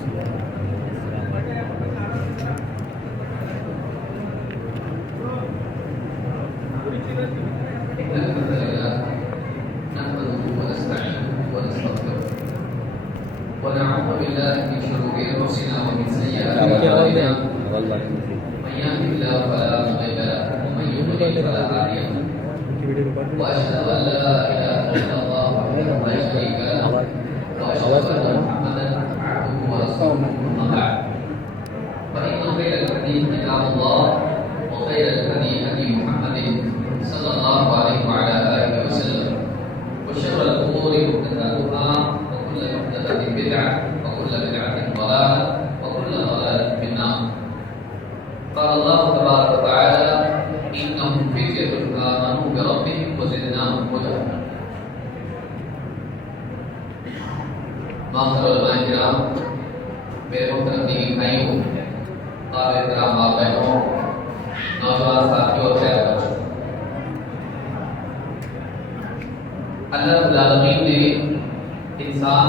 ونعوذ بالله من شرور انفسنا ومن سيئات اعمالنا من يهده الله فلا مضل له ومن يضلل فلا هادي له واشهد ان لا اله الا الله وحده لا شريك له واشهد ان محمدا عبده ورسوله اما بعد فان خير الحديث كتاب الله وخير الهدي هدي محمد صلى الله عليه وعلى اله وسلم وشر الامور محدثاتها وكل محدثة بدعة وكل بدعة ضلالة وكل ضلالة في النار. قال الله تبارك وتعالى إنهم فتية آمنوا بربهم وزدناهم هدى. معاشر علماء کرام، میرے محترم دینی بھائیوں، قابل احترام ماں بہنوں، نوجوان ساتھیوں اور پیارے بچوں، اللہ رب العالمین نے انسان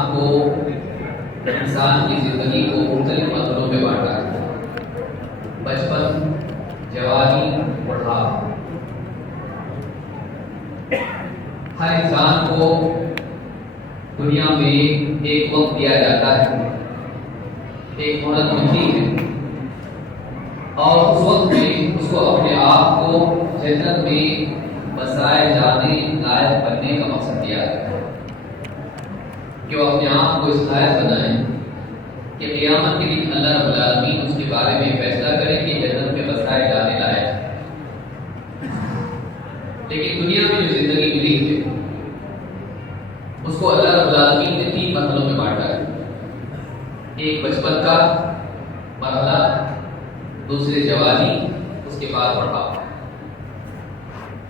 کی زندگی کو مختلف مرحلوں میں بانٹا ہے۔ بچپن، جوانی، بڑھاپا۔ ہر انسان کو دنیا میں ایک وقت دیا جاتا ہے، ایک مہلت ملتی ہے، اور اس وقت میں اس کو اپنے آپ کو جنت میں بسائے جانے لائق بننے کا مقصد دیا ہے کہ وہ اپنے آپ کو اس لائق بنائیں کہ قیامت کے دن اللہ رب العالمین اس کے بارے میں فیصلہ کرے کہ جنت میں بسائے جانے لائق ہے۔ لیکن دنیا میں جو زندگی ملی ہے اس کو اللہ رب العالمین نے 3 مرحلوں میں بانٹا ہے۔ ایک بچپن کا مرحلہ، دوسرے جوانی، اس کے بعد بڑھاپا۔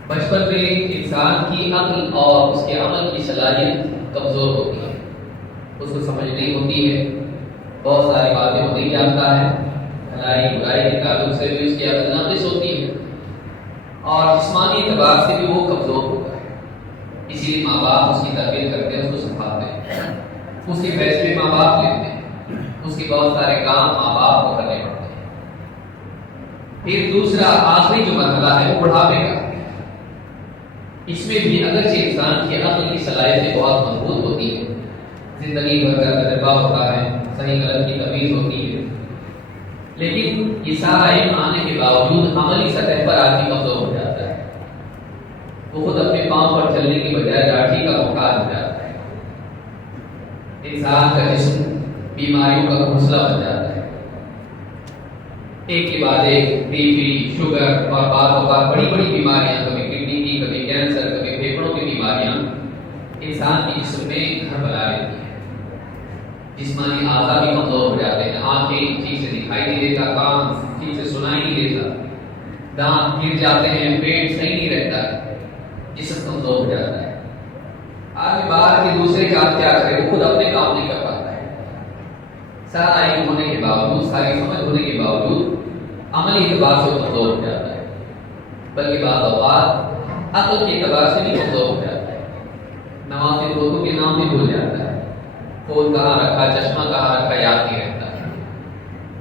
بچپن میں انسان کی عقل اور اس کے عمل کی صلاحیت کمزور ہوتی ہے، اس کو سمجھ نہیں ہوتی ہے، بہت ساری باتیں وہ نہیں جانتا ہے، بھلائی برائی کے تعلق سے بھی اس کی عقل ناقص ہوتی ہے، اور جسمانی اعتبار سے بھی وہ کمزور ہوتا ہے۔ اسی لیے ماں باپ اس کی تربیت کرتے ہیں، اس کو سکھاتے ہیں، اس کے فیصلے ماں باپ لیتے ہیں، اس کے بہت سارے کام ماں باپ کو کرنے پڑتے ہیں۔ پھر دوسرا آخری جو مرحلہ ہے وہ بڑھاپے کا۔ اس میں بھی اگرچہ انسان کی عقل کی صلاحیتیں بہت مضبوط ہوتی ہیں، زندگی بھر کا تجربہ ہوتا ہے، صحیح غلط کی تمیز ہوتی ہے، لیکن یہ سارا علم آنے کے باوجود عملی سطح پر آدمی کمزور ہو جاتا ہے۔ وہ خود اپنے پاؤں پر چلنے کی بجائے لاٹھی کا محتاج ہو جاتا ہے۔ انسان کا جسم بیماریوں کا گھونسلہ بن جاتا ہے، ایک کے بعد ایک بی پی، شوگر اور بعض اوقات بڑی بڑی بیماریاں، کبھی کڈنی کی، کبھی کینسر، کبھی پھیپھڑوں کی بیماریاں انسان کے جسم میں گھر بنا لیتی ہیں۔ جسمانی اعضاء بھی کمزور ہو جاتے ہیں، آنکھیں ٹھیک سے دکھائی نہیں دیتا، کان ٹھیک سے سنائی نہیں دیتا، دانت گر جاتے ہیں، پیٹ صحیح نہیں رہتا، جسم کمزور ہو جاتا ہے۔ آدمی باہر کے دوسرے کام کیا کرے، وہ خود اپنے کام نہیں کر پاتا ہے۔ سارا علم ہونے کے باوجود، ساری سمجھ ہونے کے باوجود عملی اعتبار سے کمزور ہو جاتا ہے، بلکہ بعض اوقات عقل کے اعتبار سے بھی کمزور ہو جاتا ہے۔ نماز وضو کے نام بھی بھول جاتا ہے، فون کہاں رکھا، چشمہ کہاں رکھا، یاد نہیں رہتا۔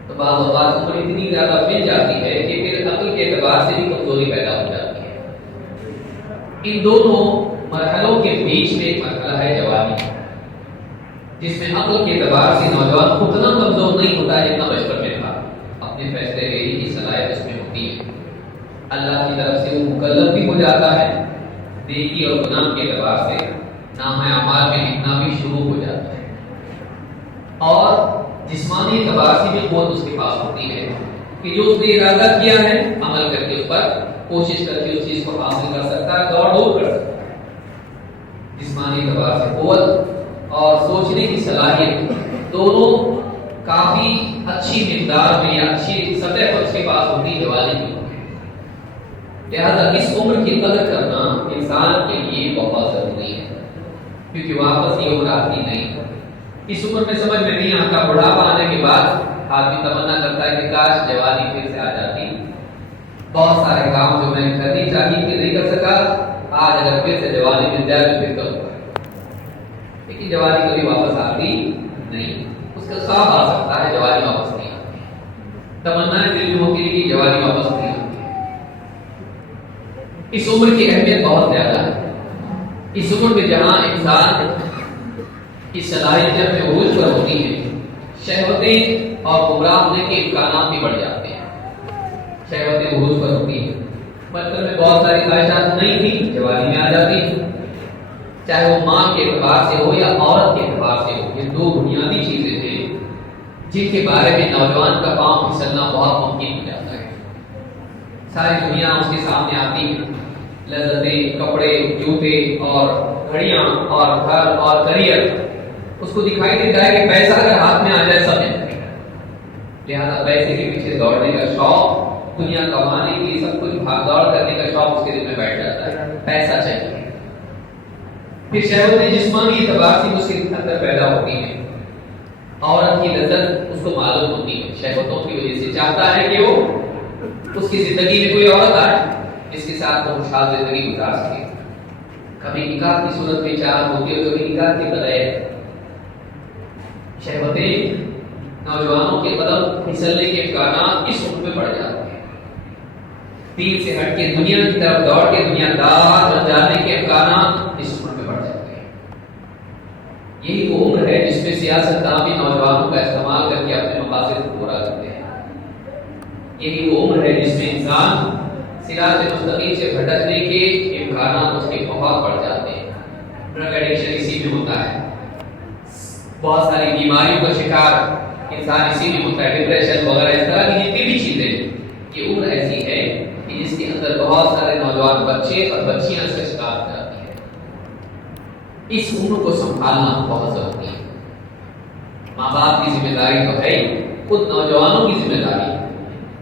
تو بعض اوقات عمر اتنی زیادہ مل جاتی ہے کہ پھر عقل کے اعتبار سے بھی کمزوری پیدا ہو جاتی ہے۔ ان دونوں مرحلوں کے بیچ میں ایک مرحلہ ہے جوانی، جس میں عقل کے اعتبار سے نوجوان اتنا کمزور نہیں ہوتا جتنا بچپن میں تھا، اپنے فیصلے لینے کی صلاحیت اس میں ہوتی ہے، اللہ کی طرف سے وہ مکلف بھی ہو جاتا ہے، نیکی اور گناہ کے اعتبار سے نامہ اعمال میں لکھنا بھی شروع ہو جاتا ہے، اور جسمانی اعتبار سے بھی قوت اس کے پاس ہوتی ہے کہ جو اس نے ارادہ کیا ہے عمل کر کے اس پر کوشش کر کے اس چیز کو حاصل کر سکتا ہے، دوڑ کر سکتا ہے۔ جسمانی اعتبار سے قوت اور سوچنے کی صلاحیت دونوں کافی اچھی مقدار میں یا اچھی سطح پر اس کے پاس ہوتی ہے جوانی کی۔ لہذا اس عمر کی قدر کرنا انسان کے لیے بہت ضروری ہے، کیونکہ واپس یہ عمر آتی نہیں۔ اس عمر میں سمجھ میں نہیں آتا، بڑھاپا آنے کے بعد آدمی تمنا کرتا ہے کہ کاش جوانی پھر سے آ جاتی، بہت سارے کام جو میں کرنی چاہیے کہ نہیں کر سکا، آج اگر پھر سے جوانی مل جائے تو پھر کروں گا۔ لیکن جوانی کبھی واپس آتی نہیں، اس کا خواب آ سکتا ہے، جوانی واپس نہیں آتی، تمنائیں دل میں ہوتی ہے کہ جوانی واپس نہیں آتی۔ اس عمر کی اہمیت بہت زیادہ ہے۔ اس عمر میں جہاں انسان کی صلاحیت اپنے عروج پر ہوتی ہے، شہوتیں اور گمراہ ہونے کے امکانات بھی بڑھ جاتے ہیں۔ شہوتیں عروج پر ہوتی ہیں، بچپن میں بہت ساری خواہشات نہیں تھی، جوانی میں آ جاتی ہیں، چاہے وہ ماں کے اعتبار سے ہو یا عورت کے اعتبار سے ہو۔ یہ دو بنیادی چیزیں ہیں جن کے بارے میں نوجوان کا پاؤں پھسلنا بہت ممکن ہو جاتا ہے۔ ساری دنیا اس کے سامنے آتی ہے، لذتیں، کپڑے، جوتے اور گھڑیاں اور گھر اور کریئر، اس کو دکھائی دیتا ہے کہ پیسہ اگر ہاتھ میں آ جائے سب مل جائے گا، لہٰذا پیسے کے پیچھے دوڑنے کا شوق، دنیا کمانے کے لیے سب کچھ بھاگ دوڑ کرنے کا شوق اس کے دل میں بیٹھ جاتا ہے، پیسہ چاہیے۔ پھر شہوتیں جسمانی اعتبار سے اس کے اندر پیدا ہوتی ہیں، عورت کی لذت اس کو معلوم ہوتی ہے، شہوتوں کی وجہ سے چاہتا ہے کہ وہ اس کی زندگی میں کوئی عورت آئے جس کے ساتھ وہ خوشحال زندگی گزار سکے۔ کبھی نکاح کی صورت میں چاہت ہوتی ہے، کبھی نکاح کے بغیر۔ شہوتیں نوجوانوں کے قدم پھسلنے کے امکانات اس عمر میں بڑھ جاتے ہیں۔ دین سے ہٹ کے دنیا کی طرف دوڑ کے دنیا دار بن جانے کے امکانات اس عمر میں بڑھ جاتے ہیں۔ یہی وہ عمر ہے جس میں سیاست داں بھی نوجوانوں کا استعمال کر کے اپنے مقاصد کو پورا کرتے ہیں۔ یہی وہ عمر ہے جس میں انسان صراط مستقیم سے بھٹکنے کے امکانات اس کے بہت بڑھ جاتے ہیں۔ ڈرگ ایڈکشن اسی میں ہوتا ہے، بہت ساری بیماریوں کا شکار انسان اسی میں ہوتا ہے، ڈپریشن وغیرہ اس طرح کی جتنی بھی چیزیں۔ یہ عمر ایسی ہے کہ جس کے اندر بہت سارے نوجوان بچے اور بچیاں اس کا شکار ہو جاتی ہیں۔ اس عمر کو سنبھالنا بہت ضروری ہے۔ ماں باپ کی ذمہ داری تو ہے، خود نوجوانوں کی ذمہ داری ہے،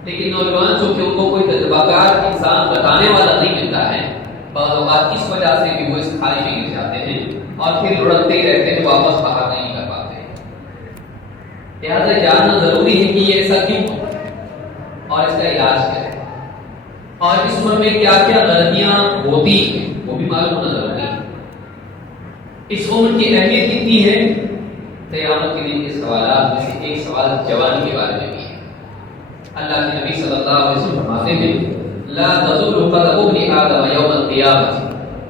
لیکن نوجوان چونکہ ان کو کوئی تجربہ کار انسان بتانے والا نہیں ملتا ہے، بعض اوقات اس وجہ سے بھی وہ اس کھائی میں گر جاتے ہیں اور پھر لڑکتے ہی رہتے ہیں، واپس باہر نہیں کر پاتے۔ لہٰذا جاننا ضروری ہے کہ یہ ایسا کیوں اور اس کا علاج کیا ہے، اور اس عمر میں کیا کیا غلطیاں ہوتی ہیں وہ بھی معلوم ہونا ضروری ہے۔ اس عمر کی اہمیت کتنی ہے، قیامت کے دن کے سوالات میں سے ایک سوال جوانی کے بارے میں بھی ہے۔ اللہ کے نبی صلی اللہ علیہ وسلم فرماتے ہیں لا تزول قدم ابن آدم یوم القیامة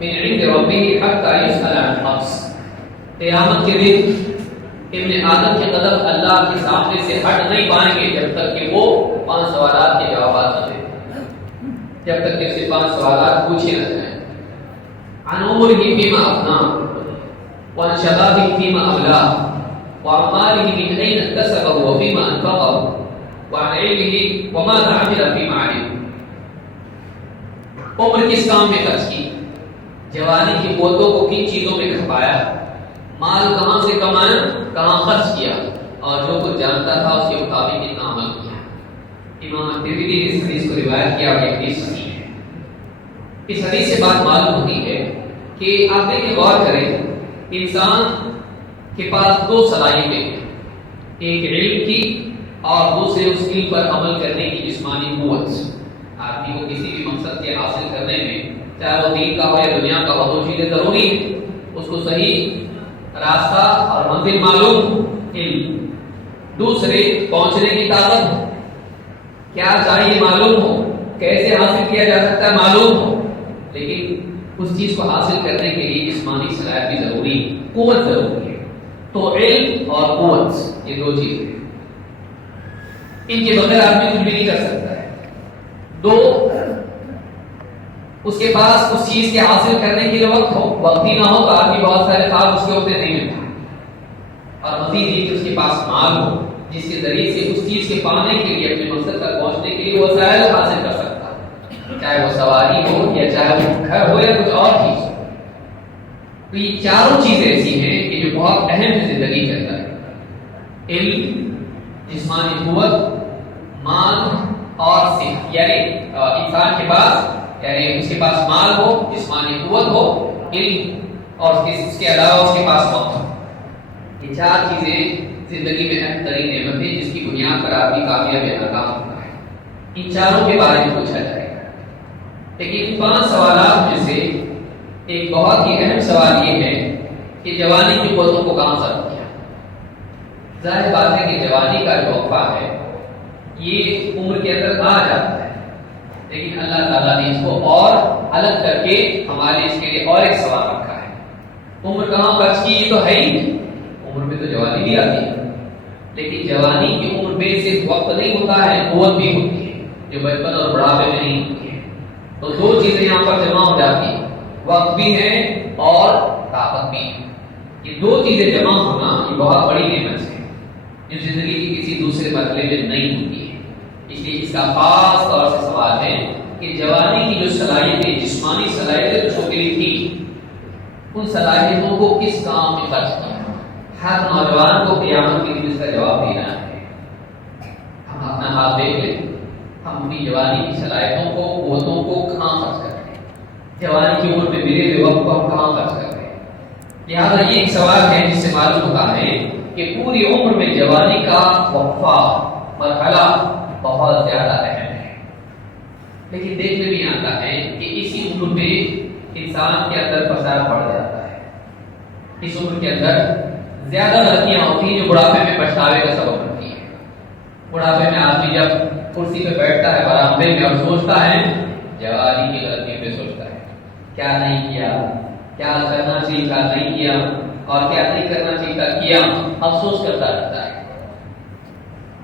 من عند ربه حتى يسأل عن خمس۔ قیامت کے دن ابن آدم کے قدم اللہ کے سامنے سے ہٹ نہیں پائیں گے جب تک کہ وہ 5 سوالات کے جوابات نہ دیں، جب تک کہ اسے 5 سوالات پوچھے نہ جائیں۔ عن عمره فيما أفناه وعن شبابه فيما أبلاه وعن ماله من أين اكتسبه وفيما أنفقه وعن علمه وماذا عمل فيما علم۔ عمر کس کام میں خرچ کی، جوانی کی قوتوں کو کن چیزوں میں کھپایا، مال کہاں سے کمایا، کہاں خرچ کیا، اور جو کچھ جانتا تھا اس کے مطابق کتنا عمل کیا۔ امام ترمذی نے اس حدیث کو روایت کیا اور یہ حدیث صحیح ہے۔ اس حدیث سے بات معلوم ہوتی ہے کہ آپ دیکھیں، غور کریں، انسان کے پاس 2 صلاحیتیں ہیں، ایک علم کی اور دوسرے اس علم پر عمل کرنے کی جسمانی قوت۔ آدمی کو کسی بھی مقصد کے حاصل کرنے میں، چاہے وہ دین کا ہو یا دنیا کا ہو، 2 چیزیں ضروری ہیں، اس کو صحیح راستہ اور منزل معلوم، علم، دوسرے پہنچنے کی طاقت، کیا چاہیے معلوم ہو، کیسے حاصل کیا جا سکتا ہے معلوم ہو، لیکن اس چیز کو حاصل کرنے کے لیے جسمانی صلاحیت بھی ضروری ہے، قوت ضروری ہے۔ تو علم اور قوت یہ 2 چیزیں ہیں، ان کے بغیر آدمی کچھ بھی نہیں کر سکتا ہے۔ 2، اس کے پاس اس چیز کے حاصل کرنے کے لیے وقت ہی نہ ہو تو آدمی بہت سارے خواب اس کے ہوتے نہیں ملتا، اور مزید یہ کہ اس کے پاس مال ہو جس کے ذریعے سے اس چیز کے پانے کے لیے، اپنے مقصد تک پہنچنے کے لیے وسائل حاصل کر سکتا ہے، چاہے وہ سواری ہو یا چاہے وہ گھر ہو یا کچھ اور چیز ہو۔ تو یہ 4 چیزیں ایسی ہیں کہ جو بہت اہم ہے زندگی کے اندر، علم، جسمانی قوت، مال اور صحت، یعنی انسان کے پاس، یعنی اس کے پاس مال ہو، جسمانی قوت ہو، علم، اور اس کے علاوہ اس کے پاس وقت ہو۔ یہ 4 چیزیں زندگی میں اہم ترین نعمت ہے جس کی بنیاد پر آدمی کامیاب یا ناکام ہوتا ہے۔ ان 4 کے بارے میں پوچھا جائے گا، لیکن 5 سوالات میں سے ایک بہت ہی اہم سوال یہ ہے کہ جوانی کی قوتوں کو کہاں صرف کیا۔ ظاہر بات ہے کہ جوانی کا جو وقفہ ہے یہ عمر کے اندر آ جاتا ہے، لیکن اللہ تعالیٰ نے اس کو اور الگ کر کے ہمارے اس کے لیے اور ایک سوال رکھا ہے۔ عمر کہاں خرچ کی تو ہے ہی، عمر میں تو جوانی بھی آتی ہے، لیکن جوانی کی عمر میں صرف وقت نہیں ہوتا ہے، قوت بھی ہوتی ہے جو بچپن اور بڑھاپے میں نہیں ہوتی ہے۔ تو دو چیزیں یہاں پر جمع ہو جاتی ہیں، وقت بھی ہے اور طاقت بھی ہے۔ یہ دو چیزیں جمع ہونا یہ بہت بڑی نعمت ہے جو زندگی کی کسی دوسرے مرحلے میں نہیں ہوتی ہے۔ اس لیے اس کا خاص طور سے سوال ہے کہ جوانی کی جو صلاحیتیں، جسمانی صلاحیتیں جو چھوٹی تھی، ان صلاحیتوں کو کس کام میں خرچ کیا؟ ہر نوجوان کو قیامت کے دن اس کا جواب دینا ہے۔ ہم اپنا حال دیکھ لیں، ہم اپنی جوانی کی صلاحیتوں کو، قوتوں کو کہاں خرچ کرتے ہیں؟ جوانی کی عمر میں ملے ہوئے وقت کو ہم کہاں خرچ کرتے ہیں؟ لہٰذا یہ ایک سوال ہے جس سے معلوم ہوتا ہے کہ پوری عمر میں جوانی کا وقفہ مرحلہ بہت زیادہ اہم ہے، لیکن دیکھنے میں آتا ہے کہ اسی عمر میں انسان کے اندر فساد بڑھ جاتا ہے۔ اس عمر کے اندر زیادہ غلطیاں ہوتی ہیں جو بڑھاپے میں پچھتاوے کا سبب بنتی ہیں۔ بڑھاپے میں آدمی جب کرسی پہ بیٹھتا ہے برآمدے میں اور سوچتا ہے، جوانی کی غلطیوں پہ سوچتا ہے، کیا نہیں کیا، کیا کرنا چاہیے تھا نہیں کیا، اور کیا نہیں کرنا چاہیے تھا کیا، افسوس کرتا رہتا ہے۔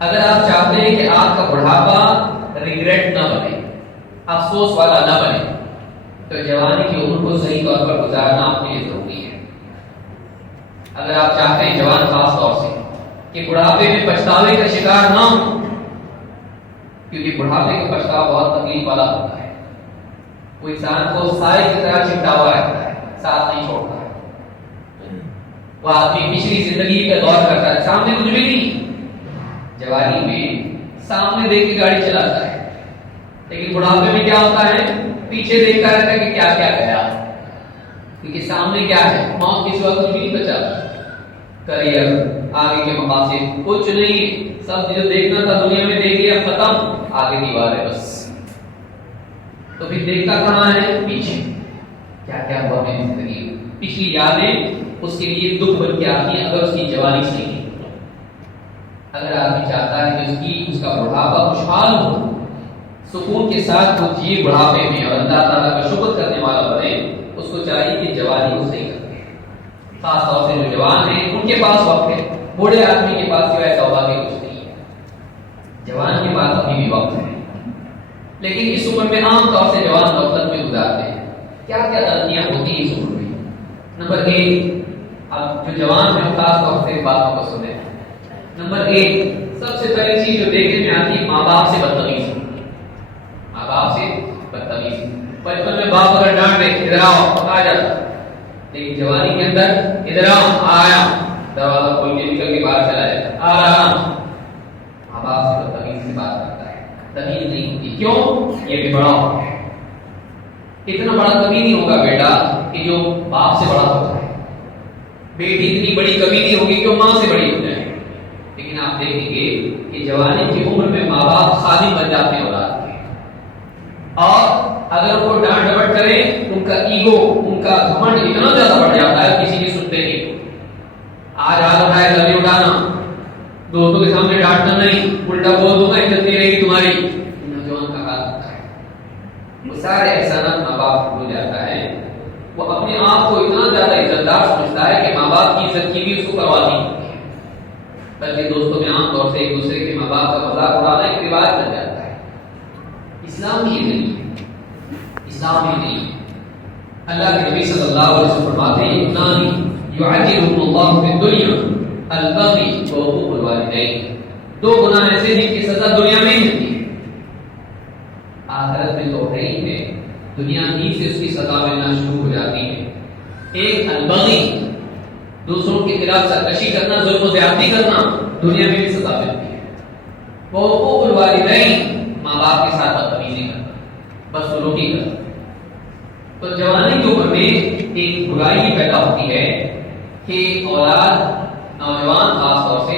اگر آپ چاہتے ہیں کہ آپ کا بڑھاپا ریگریٹ نہ بنے، افسوس والا نہ بنے، تو جوانی کی عمر کو صحیح طور پر گزارنا آپ کے لیے ضروری ہے۔ اگر آپ چاہتے ہیں جوان خاص طور سے کہ بڑھاپے میں پچھتاوے کا شکار نہ ہو، کیونکہ بڑھاپے کا پچھتاوا بہت تکلیف والا ہوتا ہے، وہ انسان کو سائے کی طرح چپٹا ہوا رہتا ہے، ساتھ نہیں چھوڑتا ہے۔ وہ آدمی پچھلی زندگی کا دور کرتا ہے، سامنے کچھ بھی نہیں، جوانی میں سامنے دیکھ کے گاڑی چلاتا ہے، لیکن بڑھاپے میں کیا ہوتا ہے؟ پیچھے دیکھتا رہتا ہے کہ کیا کیا گیا، کیونکہ سامنے کیا ہے؟ موت کے سوا کچھ بھی نہیں بچا، کریئر، آگے کے مقاصد کچھ نہیں، سب جو دیکھنا تھا دنیا میں دیکھ لیا، ختم، آگے دیوار ہے بس۔ تو پھر دیکھتا کہاں ہے؟ پیچھے کیا کیا ہوا میری زندگی، پچھلی یادیں اس کے لیے دکھ بن کے آتی ہیں اگر اس کی جوانی صحیح نہیں۔ اگر آدمی چاہتا ہے کہ اس کا بڑھاپا خوشحال ہو، سکون کے ساتھ وہ جیے بڑھاپے میں اور اللہ تعالیٰ کا شکر کرنے والا بنے، اس کو چاہیے کہ جوانی کو صحیح کرے۔ خاص طور سے جو جوان ہیں ان کے پاس وقت ہے، بوڑھے آدمی کے پاس سوائے توبہ کے کچھ نہیں ہے، جوان کے پاس ابھی بھی وقت ہے، لیکن اس عمر میں عام طور سے جوان غفلت میں گزارتے ہیں۔ کیا کیا غلطیاں ہوتی ہیں اس عمر میں؟ نمبر ایک، اب جو جوان ہیں خاص طور سے باتوں کو سنیں۔ نمبر ایک، سب سے پہلی چیز جو دیکھنے میں آتی ہے، ماں باپ سے بدتمیزی۔ ماں باپ سے بدتمیزی، بچپن میں باپ اگر ڈانٹ دے ادھر آؤ آ جاتا، لیکن جوانی کے اندر ادھر آؤ آیا، دروازہ کھول کے نکل کے باہر چلا جاتا، آ رہا۔ ماں باپ سے بدتمیزی سے بات کرتا ہے، تمیز نہیں ہوتی، کیوں؟ یہ بھی بڑا ہو گیا، اتنا بڑا کبھی نہیں ہوگا بیٹا کہ جو باپ سے بڑا ہوتا ہے، بیٹی اتنی بڑی کبھی نہیں ہوگی کہ وہ ماں سے بڑی ہو جائے۔ لیکن آپ دیکھیں گے کہ جوانی کی عمر میں ماں باپ خادم بن جاتے ہیں اولاد کے، اور اگر وہ ڈانٹ ڈپٹ کرے ان کا ایگو، ان کا گھمنڈ اتنا زیادہ بڑھ جاتا ہے کسی کی سنتے نہیں۔ آج آدم ہے گلے اٹھانا، دوستوں کے سامنے ڈانٹنا نہیں، الٹا بول دوں گا عزت نہیں رہے گی تمہاری، نوجوان کا حال ہوتا ہے۔ وہ سارے احسانات ماں باپ کو جاتا ہے، وہ اپنے آپ کو اتنا زیادہ عزت دار سمجھتا ہے کہ ماں باپ کی عزت کی بھی اس کو پرواہ نہیں ہوتی ہے، بلکہ دوستوں میں عام طور سے ایک دوسرے کے ماں باپ کا مذاق اڑانا ایک رواج بن جاتا ہے۔ اسلام یہ نہیں ہے، اسلام یہ نہیں ہے۔ اللہ کے نبی صلی اللہ علیہ وسلم فرماتے ہیں، اتنانی یعجلهم اللہ فی الدنیا البغی وعقوق الوالدین، دو گناہ ایسے ہیں کہ سزا دنیا میں ہی ملتی ہے، آخرت میں تو ہے ہی ہے، دنیا ہی سے اس کی سزا ملنا شروع ہو جاتی ہے۔ ایک البغی، دوسروں کے خلاف سرکشی کرنا، ظلم و زیادتی کرنا، دنیا میں بھی سزا ملتی ہے۔ وعقوق الوالدین، ماں باپ کے ساتھ بدتمیزی کرنا، بدسلوکی کرنا۔ تو جوانی کی عمر میں ایک برائی پیدا ہوتی ہے کہ اولاد، نوجوان خاص طور سے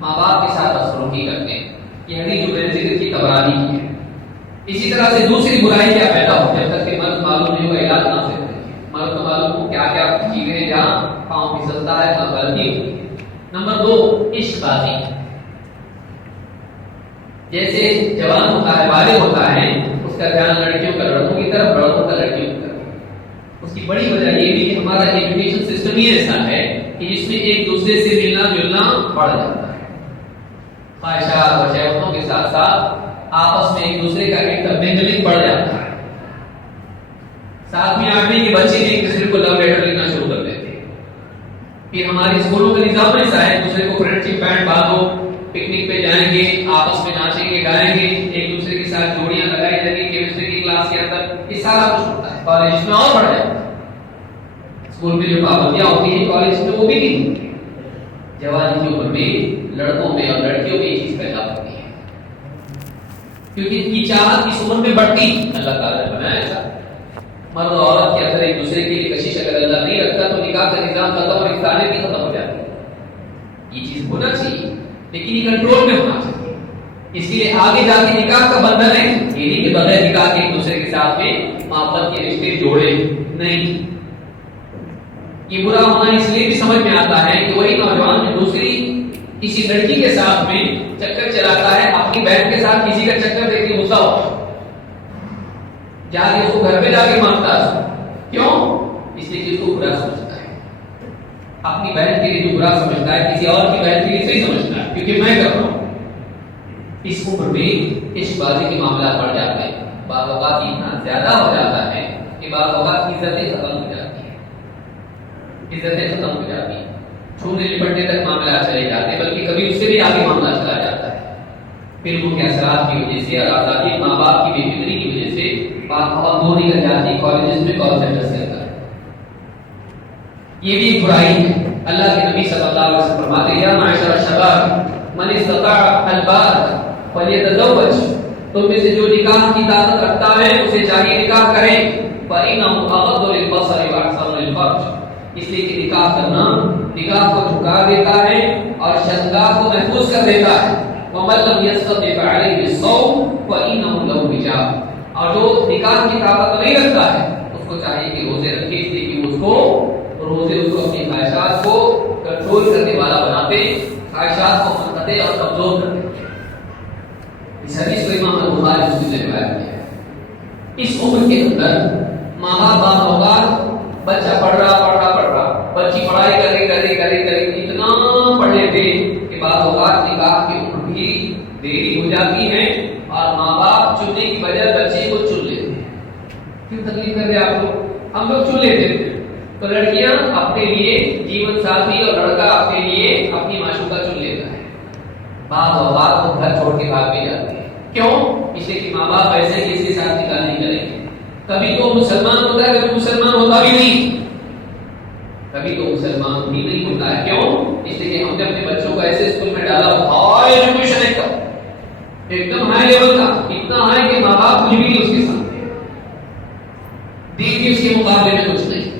ماں باپ کے ساتھ بدسلوکی کرتے ہیں۔ یہ حدیث جو میں نے ذکر کی طبرانی کی ہے۔ اسی طرح سے دوسری برائی کیا پیدا ہو، جب تک کہ مرد معلوم نہیں ہوگا علاج نہ سے مرد کو معلوم ہو کیا کیا چیزیں جہاں پاؤں پھسلتا ہے، کہاں غلطی ہوتی ہے، نمبر 2 عشق بازی. جیسے جوان ہوتا ہے، بالغ ہوتا ہے، اس کا دھیان لڑکیوں کا لڑکوں کی طرف، لڑکوں کا لڑکیوں کی طرف. اس کی بڑی وجہ یہ بھی کہ ہمارا ایجوکیشن سسٹم ہی ایسا ہے کہ جس میں ایک دوسرے سے ملنا جلنا بڑھ جاتا ہے. خواہشات اور شہوتوں کے ساتھ ساتھ آپس میں ایک دوسرے کا انٹرمنگلنگ بڑھ جاتا ہے. 7ویں 8ویں کے بچے ایک دوسرے کو لو لیٹر لکھنا شروع کر دیتے ہیں. پھر ہمارے اسکولوں کا نظام ایسا ہے، دوسرے کو فرینڈ شپ بینڈ باندھو، پکنک پہ جائیں گے، آپس میں ناچیں گے گائیں گے، ایک دوسرے کے ساتھ جوڑیاں لگائی جائیں گی کیمسٹری کی کلاس کے اندر. یہ سارا کچھ ہوتا ہے. کالج میں اور بڑھ جاتا ہے. اسکول میں جو پابندیاں ہوتی ہیں کالج میں وہ بھی نہیں ہوتی. جوانی کی عمر میں لڑکوں میں اور لڑکیوں میں یہ چیز پیدا ہوتی ہے، کیونکہ ان کی چاہت اس عمر میں بڑھتی. اللہ تعالیٰ نے بنایا ایسا. مرد اور عورت کے اندر ایک دوسرے کے لیے کشش اگر اللہ نہیں رکھتا تو نکاح کا نظام ختم اور انسانیت بھی ختم ہو جاتی ہے. یہ چیز ہونا چاہیے لیکن یہ کنٹرول میں ہونا چاہیے. اس لیے آگے جا کے نکاح کا بندھن ہے، یہ نہیں کہ بغیر نکاح کے ایک دوسرے کے ساتھ میں محبت کے رشتے جوڑے نہیں. یہ برا ہونا اس لیے بھی سمجھ میں آتا ہے کہ وہی نوجوان جو دوسری کسی لڑکی کے ساتھ میں چکر چلاتا ہے، اپنی بہن کے ساتھ کسی کا چکر دیکھ کے غصہ ہوتا ہے، جا کے اس کو گھر پہ جا کے مانگتا ہے. کیوں؟ اس لیے کہ اس کو برا سمجھتا ہے. اپنی بہن کے لیے جو برا سمجھتا ہے کسی اور کی بہن کے لیے صحیح سمجھتا ہے کیونکہ میں کر رہا ہوں. اس عمر میں عشق بازی کے معاملات بڑھ جاتے ہیں. بعض اوقات اتنا زیادہ ہو جاتا ہے کہ بعض اوقات عزتیں ختم ہو جاتی ہیں. عزتیں ختم ہو جاتی ہیں، چھونے لپٹنے تک معاملات چلے جاتے ہیں، بلکہ کبھی اس سے بھی آگے معاملہ چلا جاتا ہے. فلموں کے اثرات کی وجہ سے اور آزادی ماں باپ کی بے فکری کی وجہ سے بات بہت دور نکل جاتی ہے. کالجز میں کال سینٹرز کے اندر یہ بھی ایک برائی ہے. اللہ کے نبی صلی اللہ علیہ وسلم فرماتے ہیں یا معاشر الشباب من استطاع الباء فلیتزوج. تم میں سے جو نکاح کی طاقت رکھتا ہے اسے چاہیے نکاح کرے. فإنه أغض للبصر وأحسن للفرج. اس لیے کہ نکاح کرنا نکاح کو جھکا دیتا ہے اور شرمگاہ کو محفوظ کر دیتا ہے. ومن لم يستطع فعليه الصوم فإنه له وجاء. اور جو نکاح کی طاقت نہیں رکھتا ہے اس کو چاہیے کہ روزے رکھے، اس لیے کہ اس کو روزے اس کو اپنی خواہشات کو کنٹرول کرنے والا بناتے، خواہشات کو منقطع اور کمزور کرتے. اس حدیث کو امام بخاری مسلم نے روایت کیا ہے. اس عمر کے اندر ماں باپ بعض اوقات بچہ پڑھ رہا بچی پڑھائی کرے اتنا پڑھ لیتے کہ بعض اوقات نکاح کی عمر بھی دیری ہو جاتی ہے اور ماں باپ چننے کی بجائے بچے کو چن لیتے ہیں. کیوں تکلیف کر رہے آپ لوگ؟ ہم لوگ چن لیتے ہیں. تو لڑکیاں اپنے لیے جیون ساتھی اور لڑکا اپنے لیے اپنی معشوقہ چن لیتا ہے. بعض اوقات وہ گھر چھوڑ کے بھاگ بھی جاتے ہیں. کیوں؟ اس لیے کہ ماں باپ ایسے ہی اس کے ساتھ نکاح نہیں کریں گے. کبھی تو مسلمان ہوتا ہے کبھی مسلمان ہوتا بھی نہیں. کبھی تو مسلمان بھی نہیں ہوتا ہے. کیوں؟ اس لیے کہ ہم نے اپنے بچوں کو ایسے اسکول میں ڈالا ہائی ایجوکیشن ایک دم ہائی لیول کا، اتنا ہائی کہ ماں باپ کچھ بھی نہیں اس کے سامنے، دین بھی اس کے مقابلے میں کچھ نہیں.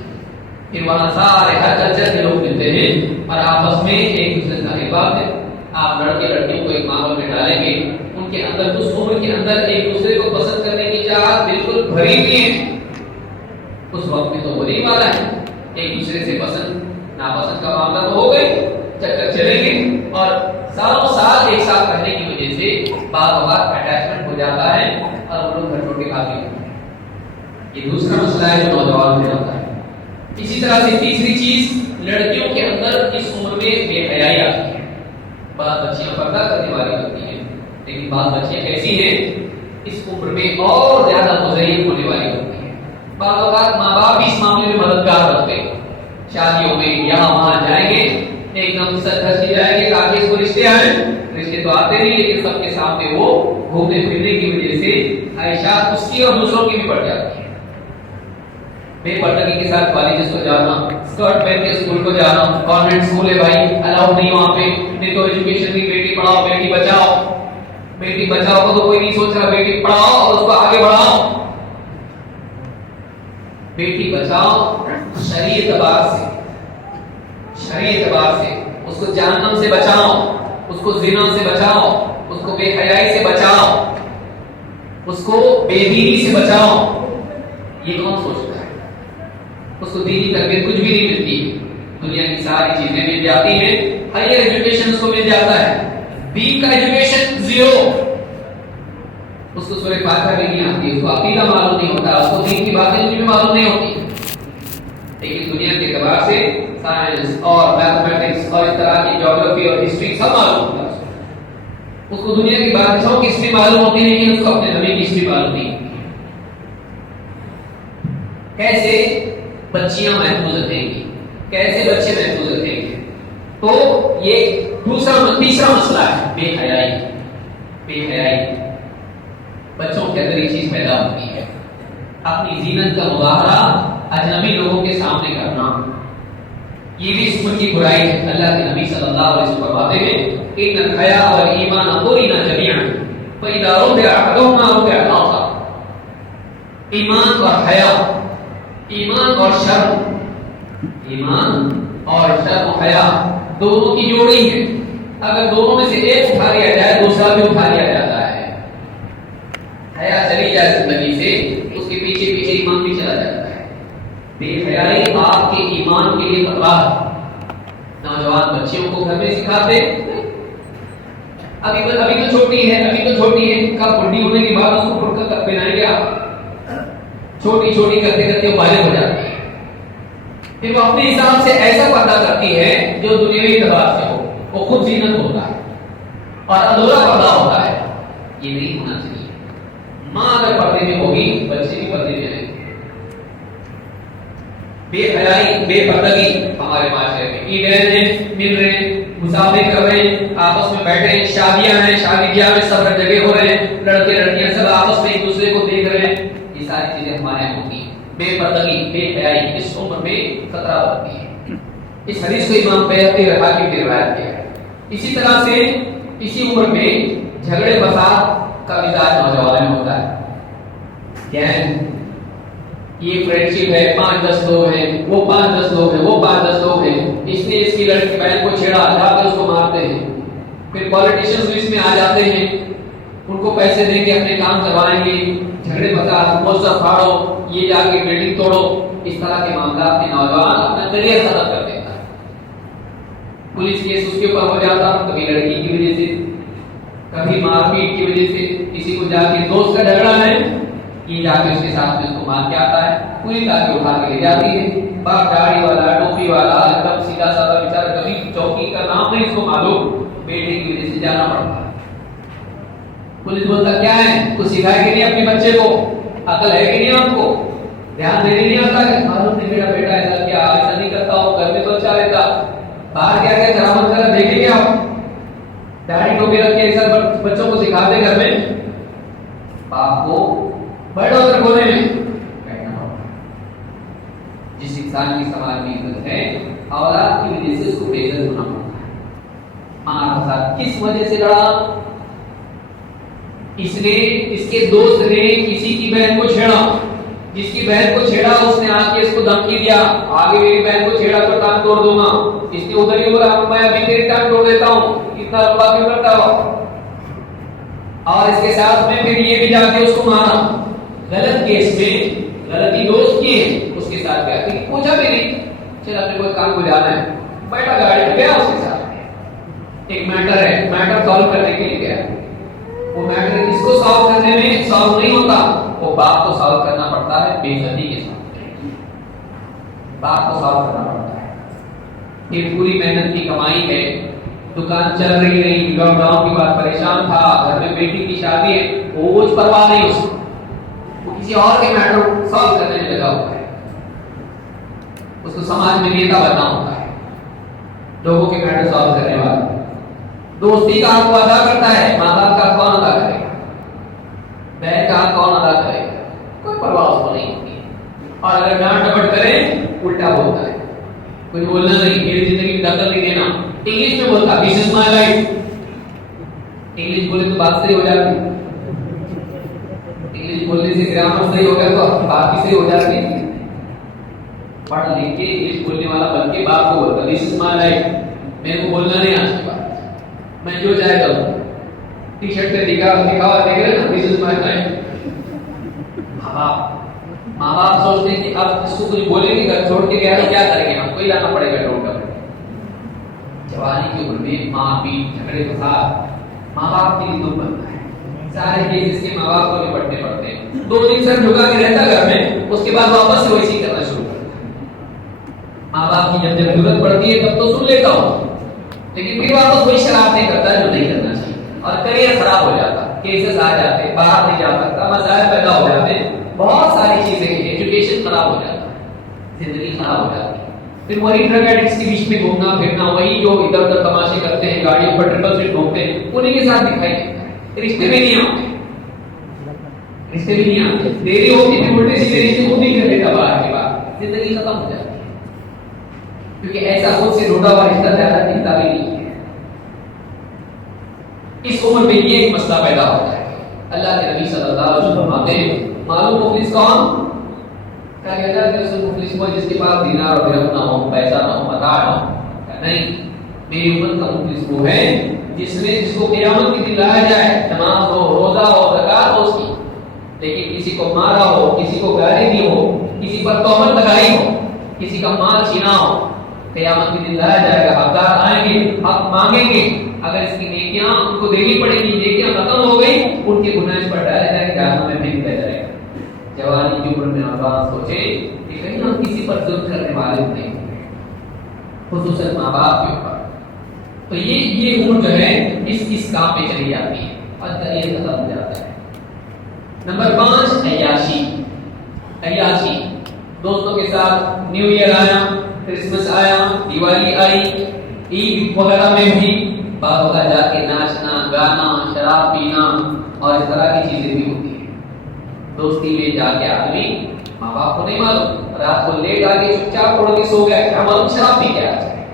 پھر وہاں سارے ہر کلچر کے لوگ ملتے ہیں اور آپس میں ایک دوسرے کا احباب ہے. آپ لڑکے لڑکیوں کو ایک ماحول میں ڈالیں گے، ان کے اندر اس عمر کے اندر ایک دوسرے کو پسند کرنے کی چاہت بالکل بھری ہوئی ہے. اس وقت میں تو ہونے والا ہے ایک دوسرے سے پسند ناپسند کا معاملہ تو ہو گئے، چکر چلیں گے اور سالوں سال ایک ساتھ رہنے کی وجہ سے بعض اوقات اٹیچمنٹ ہو جاتا ہے اور وہ لوگ گھر چھوڑ کے بھاگے ہوتے ہیں. یہ دوسرا مسئلہ ہے جو نوجوان میں آتا ہے. اسی طرح سے تیسری چیز لڑکیوں کے اندر اس عمر میں بے حیائی آتی ہے. بعض بچیاں پردہ کرنے والی ہوتی ہیں لیکن بعض بچیاں ایسی ہیں اس عمر میں اور زیادہ مزین ہونے والی ہوتی ہیں. بعض اوقات ماں باپ بھی اس معاملے میں مددگار رکھتے ہیں. شادیوں میں یہاں وہاں جائیں گے، ایک دم سر دھسی جائیں گے تاکہ اس کو رشتے آئیں. رشتے تو آتے نہیں لیکن سب کے سامنے وہ گھومنے پھرنے کی وجہ سے خواہشات اس کی اور دوسروں کی بھی بڑھ جاتی ہے. بے پردگی کے ساتھ کالجز کو جانا، اسکرٹ پہن کے اسکول کو جانا، کانوینٹ اسکول ہے بھائی الاؤ نہیں وہاں پہ. نہیں تو ایجوکیشن کی بیٹی پڑھاؤ بیٹی بچاؤ، بیٹی بچاؤ کو تو کوئی نہیں سوچ رہا، بیٹی پڑھاؤ اور اس کو آگے بڑھاؤ. بیٹی بچاؤ شرعی اعتبار سے اس کو جہنم سے بچاؤ، اس کو زنا سے بچاؤ، اس کو بے حیائی سے بچاؤ، اس کو بے دینی سے بچاؤ. یہ کون سوچتا ہے؟ اس کو دینی تربیت کچھ بھی نہیں ملتی. دنیا کی ساری چیزیں مل جاتی ہیں ہائر ایجوکیشن اس کو مل جاتا ہے، دین کا ایجوکیشن زیرو، اس کو سورہ فاتحہ بھی نہیں آتی، اس کو عقیدہ معلوم نہیں ہوتا، اس کو دین کی باتیں بھی معلوم نہیں ہوتی، لیکن دنیا کے اعتبار سے سائنس اور میتھمیٹکس اور اس طرح کی جیوگرافی اور ہسٹری سب معلوم ہوتا ہے، اس کو دنیا کی بادشاہوں کی ہسٹری معلوم ہوتی ہے لیکن اس کو اپنے نبی کی ہسٹری معلوم نہیں ہوتی۔ کیسے بچیاں محفوظ رہیں گی، کیسے بچے محفوظ رہیں گے، تو یہ تیسرا مسئلہ ہے بے حیائی۔ بے حیائی بچوں کے اندر یہ چیز پیدا ہوتی ہے، اپنی زینت کا مظاہرہ اجنبی لوگوں کے سامنے کرنا، یہ بھی اس کی برائی ہے۔ اللہ کے نبی صلی اللہ علیہ وسلم فرماتے ہیں ان الحیاء والایمان قرنا جميعا فاذا رفع احدهما رفع الاخر۔ ایمان اور حیا، ایمان اور شرم، ایمان اور شرم و حیا دونوں کی جوڑی ہے، اگر دونوں میں سے ایک اٹھا لیا جائے دوسرا بھی اٹھا لیا جاتا ہے۔ حیا چلی جائے زندگی سے اس کے پیچھے پیچھے ایمان بھی چلا جاتا ہے۔ بے حیائی آپ کے ایمان کے لیے خطرہ ہے۔ نوجوان بچیوں کو گھر میں سکھاتے ابھی تو چھوٹی ہے، کب بڑی ہونے کے بعد اس کو پڑھ کر پہنائیں گے آپ، چھوٹی کرتے کرتے وہ بالغ ہو جاتی ہے، پھر وہ اپنے حساب سے ایسا پردہ کرتی ہے جو دنیاوی اعتبار سے ہو، وہ خود زینت ہوتا ہے اور ادھورا پردہ ہوتا ہے، یہ نہیں ہونا چاہیے۔ ماں اگر پردے میں ہوگی بچے بھی پردے میں رہیں گے۔ بے حیائی، بے پردگی ہمارے معاشرے میں عیدین ہیں، مل رہے ہیں، مسافر کر رہے ہیں، آپس میں بیٹھے ہیں، شادیاں ہیں، شادی بیاہ میں سب جگہ ہو رہے ہیں، لڑکے لڑکیاں سب آپس میں ایک دوسرے کو دیکھ رہے ہیں، یہ ساری چیزیں ہمارے یہاں ہوتی ہیں۔ بے پردگی، بے حیائی اس عمر میں خطرہ ہوتی ہے۔ اس حدیث کو امام بیہقی اور حاکم نے روایت کیا ہے۔ اسی طرح سے اسی عمر میں جھگڑے فساد کا مزاج نوجوانوں میں ہوتا ہے، کیا ہے یہ فرینڈشپ ہے، 5-10 لوگ ہیں، وہ 5-10 لوگ ہیں، وہ 5-10 لوگ ہیں، اس نے اس کی لڑکی بہن کو چھیڑا، جا کر اس کو مارتے ہیں، پھر پولیٹیشنز بھی اس میں آ جاتے ہیں، ان کو پیسے دیں گے اپنے کام کروائیں گے، جھگڑے فساد، موزہ پھاڑو، یہ جا کے بلڈنگ توڑو، اس طرح کے معاملات میں نوجوان اپنا کریئر ختم کر دیتا ہے۔ پولیس کیس اس کے اوپر ہو جاتا، کبھی لڑکی کی وجہ سے، کبھی مار پیٹ کی وجہ سے، کسی کو جا کے دوست کا جھگڑا ہے، یہ جا کے اس کے ساتھ میں اس کو مار کے آتا ہے، پوری لاٹھی اٹھا کے لے جاتی ہے، باپ داڑھی والا، ٹوپی والا، ایک دم سیدھا سادہ بیچارہ، کبھی چوکی کا نام نہیں اس کو معلوم، بیٹے کی وجہ سے جانا پڑتا ہے۔ پولیس بولتا کیا ہے، کچھ سکھائے کہ نہیں اپنے بچے کو، عقل ہے کہ نہیں آپ کو، دھیان دینے نہیں آتا کہ معلوم نہیں میرا بیٹا ایسا کیا، ایسا نہیں کرتا ہوں، گھر میں تو اچھا رہتا، باہر کیا کیا کرامت کرا دیکھیں گے آپ، داڑھی ٹوپی رکھ کے ایسا بچوں کو سکھاتے گھر میں، باپ کو بڑا ادھر کونے میں بیٹھنا ہوگا۔ جس انسان کی سماج میں عزت ہے، اولاد کی وجہ سے اس کو بے عزت ہونا پڑتا ہے۔ ماں کے ساتھ کس وجہ سے لڑا، اس نے، اس کے دوست نے کسی کی بہن کو چھیڑا، جس کی بہن کو چھیڑا اس نے آ کے اس کو دھمکی دیا، آگے میری بہن کو چھیڑا تو ٹانگ توڑ دوں گا، اس نے ادھر ہی بولا میں ابھی تیری ٹانگ توڑ دیتا ہوں، اتنا لمبا کیوں کرتا ہو، اور اس کے ساتھ میں پھر یہ بھی جا کے اس کو مارا، غلط کیس میں، غلطی دوست کی ہے، اس کے ساتھ گیا، لیکن پوچھا بھی نہیں، چل اپنے کوئی کام کو جانا ہے، بیٹھا گاڑی میں گیا اس کے ساتھ، ایک میٹر ہے، میٹر سالو کرنے کے لیے گیا، وہ میٹر اس کو سالو کرنے میں سالو نہیں ہوتا، وہ باپ کو سالو کرنا پڑتا ہے بے عزتی کے ساتھ، باپ کو سالو کرنا پڑتا ہے، یہ پوری محنت کی کمائی ہے، دکان چل رہی نہیں، لاک ڈاؤن کی بات، پریشان تھا، گھر میں بیٹی کی شادی ہے، وہ کچھ پرواہ نہیں اس کو، وہ کسی اور کے میٹر سالو کرنے میں لگا ہوا ہے، اس کو سماج میں نیتا بننا ہوتا ہے، لوگوں کے میٹر سالو کرنے والا، دوستی کا حق ادا کرتا ہے، ماں باپ کا کون ادا کرے گا، بہن کا حق کون ادا کرے گا، کوئی پرواہ اس کو نہیں ہوتی، اور اگر ڈانٹ ڈپٹ کرے الٹا بولتا ہے، کوئی بولنا نہیں، میری زندگی میں دخل نہیں دینا، انگلش میں بولتا دس از مائی لائف، انگلش بولے تو بات صحیح ہو جاتی، انگلش بولنے سے گرامر صحیح ہو گیا تو بات بھی صحیح ہو جاتی، پڑھ لکھ کے انگلش بولنے والا بن کے باپ کو بولتا دس از مائی لائف، میرے کو بولنا نہیں آج کی بات، میں جو چاہے کروں، ٹی شرٹ پہ دکھاوا دیکھ رہے نا دس از مائی لائف، ماں باپ سوچتے ہیں کہ اب اس کو کچھ بولیں گے گھر چھوڑ کے گیا تو کیا کریں گے، ہم کو ہی لانا پڑے گا ڈاکٹر، جوانی کی عمر میں ماں پیٹ جھگڑے فساد ماں باپ کے لیے دکھ بنتا ہے. سارے کیس اس کے ماں باپ کو نپٹنے پڑتے ہیں. 2 دن سر جھکا کے رہتا گھر میں, اس کے بعد واپس سے ویسے ہی کرنا شروع کرتا ہے. ماں باپ کی جب ضرورت پڑتی ہے تب تو سن لیتا ہوں, لیکن پھر واپس وہی شرارتیں کرتا ہے جو نہیں کرنا چاہیے, اور کیریئر خراب ہو جاتا, کیسز آ جاتے, باہر نہیں جا سکتا, مسائل پیدا ہو جاتے, بہت ساری چیزیں, ایجوکیشن خراب ہو جاتا, زندگی خراب ہو جاتی. پھر وہی ڈرگ ایڈکٹس کے بیچ میں گھومنا پھرنا, وہی جو ادھر ادھر تماشے کرتے ہیں, گاڑیوں پر ٹرپل سیٹ گھومتے ہیں, انہیں کے ساتھ دکھائی دیتا ہے. رشتے میں نہیں آتے, رشتے بھی نہیں آتے, دیری ہوتی پھر الٹے سیدھے رشتے کو نہیں کر دیتا, باہر کے بعد زندگی ختم ہو جاتی ہے. کیونکہ ایسا خود سے ڈھونڈا ہوا رشتہ زیادہ ٹکتا بھی نہیں ہے. اس عمر میں یہ ایک مسئلہ پیدا ہوتا ہے. اللہ کے نبی صلی اللہ علیہ وسلم فرماتے ہیں, معلوم مفلس کون؟ کیا کہتا ہے کہ مفلس وہ جس کے پاس دینار اور درہم نہ ہو, پیسہ نہ ہو, متاع نہ ہو. نہیں, میری امت کا مفلس وہ ہے جس کو قیامت کے دن لایا جائے, نماز ہو, روزہ ہو, زکات ہو اس کی, لیکن کسی کو مارا ہو, کسی کو گالی دی ہو, کسی پر تہمت لگائی ہو, کسی کا مال چھینا ہو, قیامت کے دن لایا جائے گا, حقدار آئیں گے, حق مانگیں گے, اگر اس کی نیکیاں ان کو دینی پڑے گی, نیکیاں ختم ہو گئی, ان کے گناہ اس پر ڈالے جائیں گے, جہنم میں پھینک دیا جائے گا. جوانی کی عمر میں آواز سوچے کہ کہیں ہم کسی پر ظلم کرنے والے نہیں, خصوصاً ماں باپ کے اوپر. تو یہ عمر جو ہے اس کام پہ چلی جاتی ہے اور کریئر ختم ہو جاتا ہے. نمبر 5, عیاشی. عیاشی, دوستوں کے ساتھ نیو ایئر آیا, کرسمس آیا, دیوالی آئی, عید وغیرہ میں بھی بعض وقت جا کے ناچنا, گانا, شراب پینا اور اس طرح کی چیزیں بھی ہوتی ہیں. دوستی میں جا کے آدمی, ماں باپ کو نہیں معلوم, رات کو لیٹ آ کے چپ چاپ اڑ کے سو گیا, کیا معلوم شراب پی کے آ جائے.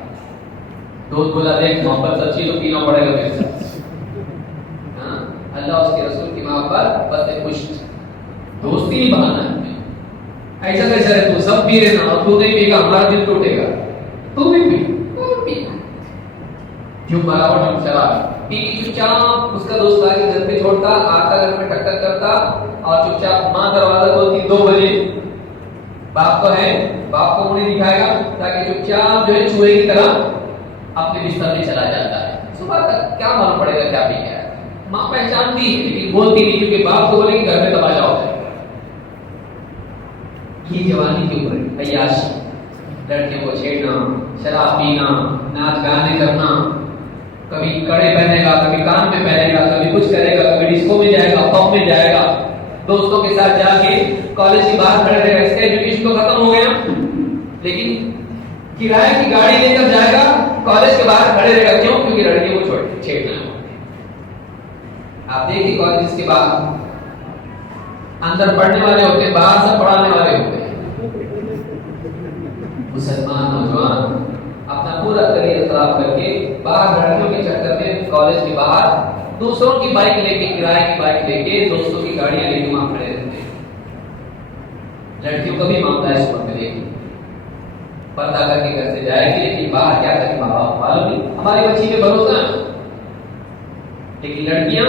دوست بولا دیکھ محبت سچی تو پینا پڑے گا میرے ساتھ. ہاں, اللہ اس کے رسول کی محبت بس خوش, دوستی نہیں بہانا ہے. ایسا کیسا ہے, تو سب پی رہے نا, اور تو نہیں پی گا ہمارا دل ٹوٹے گا, تو بھی پی, جو برابر جو شراب پی کے چپ چاپ اس کا دوست آ کے گھر پہ چھوڑتا, آتا گھر میں ٹکر کرتا, اور چپ چاپ ماں دروازہ کھولتی 2 بجے, باپ تو ہے, باپ کو منہ نہیں دکھائے گا, تاکہ چپ چاپ جو ہے چوہے کی طرح اپنے بستر میں چلا جاتا ہے. صبح تک کیا معلوم پڑے گا کیا پی گیا ہے. ماں پہچانتی ہے لیکن بولتی نہیں, کیونکہ باپ کو بولے کہ گھر میں تماشا ہو جائے. یہ جوانی کی عمر, عیاشی, لڑکیوں کو چھیڑنا, شراب پینا, ناچ گانے کرنا, کبھی کڑے پہنے گا, کبھی کان میں پہنے گا, کبھی کچھ کرے گا, کبھی ڈسکو میں جائے گا, پب میں جائے گا, دوستوں کے ساتھ جا کے کالج کے باہر کھڑے رہے گا. اس کا ایجوکیشن تو ختم ہو گیا, لیکن کرایہ کی گاڑی لے کر جائے گا, کالج کے باہر کھڑے رہے گا. کیوں؟ کیونکہ لڑکیوں کو چھیڑنا ہے. آپ دیکھیے کالج کے باہر اندر پڑھنے والے ہوتے ہیں, باہر سے پڑھانے والے ہوتے ہیں. مسلمان نوجوان اپنا پورا کریئر خراب کر کے باہر لڑکیوں کے چکر میں کالج کے باہر دوسروں کی بائک لے کے, کرایہ کی بائک لے کے, دوستوں کی گاڑیاں لے کے وہاں کھڑے رہتے ہیں. لڑکیوں کا بھی معاملہ ہے, اس وقت میں دیکھیں, پردہ کر کے گھر سے جائے گی, لیکن باہر کیا کریں ماں باپ معلوم نہیں, ہماری بچی پہ بھروسہ ہے. لیکن لڑکیاں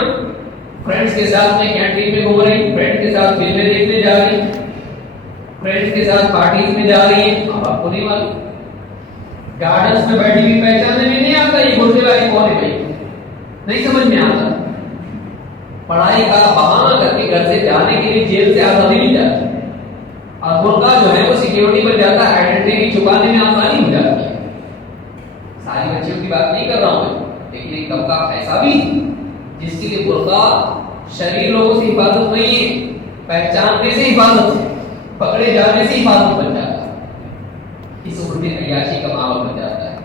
فرینڈس کے ساتھ میں کینٹین میں گھوم رہی, فرینڈ کے ساتھ فلمیں دیکھنے جا رہی, فرینڈس کے ساتھ پارٹیز میں جا رہی ہیں, ماں باپ کو نہیں معلوم. گارڈنز میں بیٹھی ہوئی پہچاننے میں نہیں آتا یہ گھرنے والی کون ہے بھائی, نہیں سمجھ میں آتا. پڑھائی کا بہانہ کر کے گھر سے جانے کے لیے جیل سے آزادی مل جاتی ہے, اور برقع جو ہے وہ سیکیورٹی بن جاتا ہے, آئیڈینٹی چھپانے میں آسانی ہو جاتی ہے. ساری بچیوں کی بات نہیں کر رہا ہوں میں, لیکن ایک طبقہ ایسا بھی جس کے لیے برقع شریر لوگوں سے حفاظت نہیں ہے, پہچاننے سے حفاظت ہے, پکڑے جانے سے حفاظت بن جاتا ہے. اس عمر میں عیاشی کا ماحول بن جاتا ہے.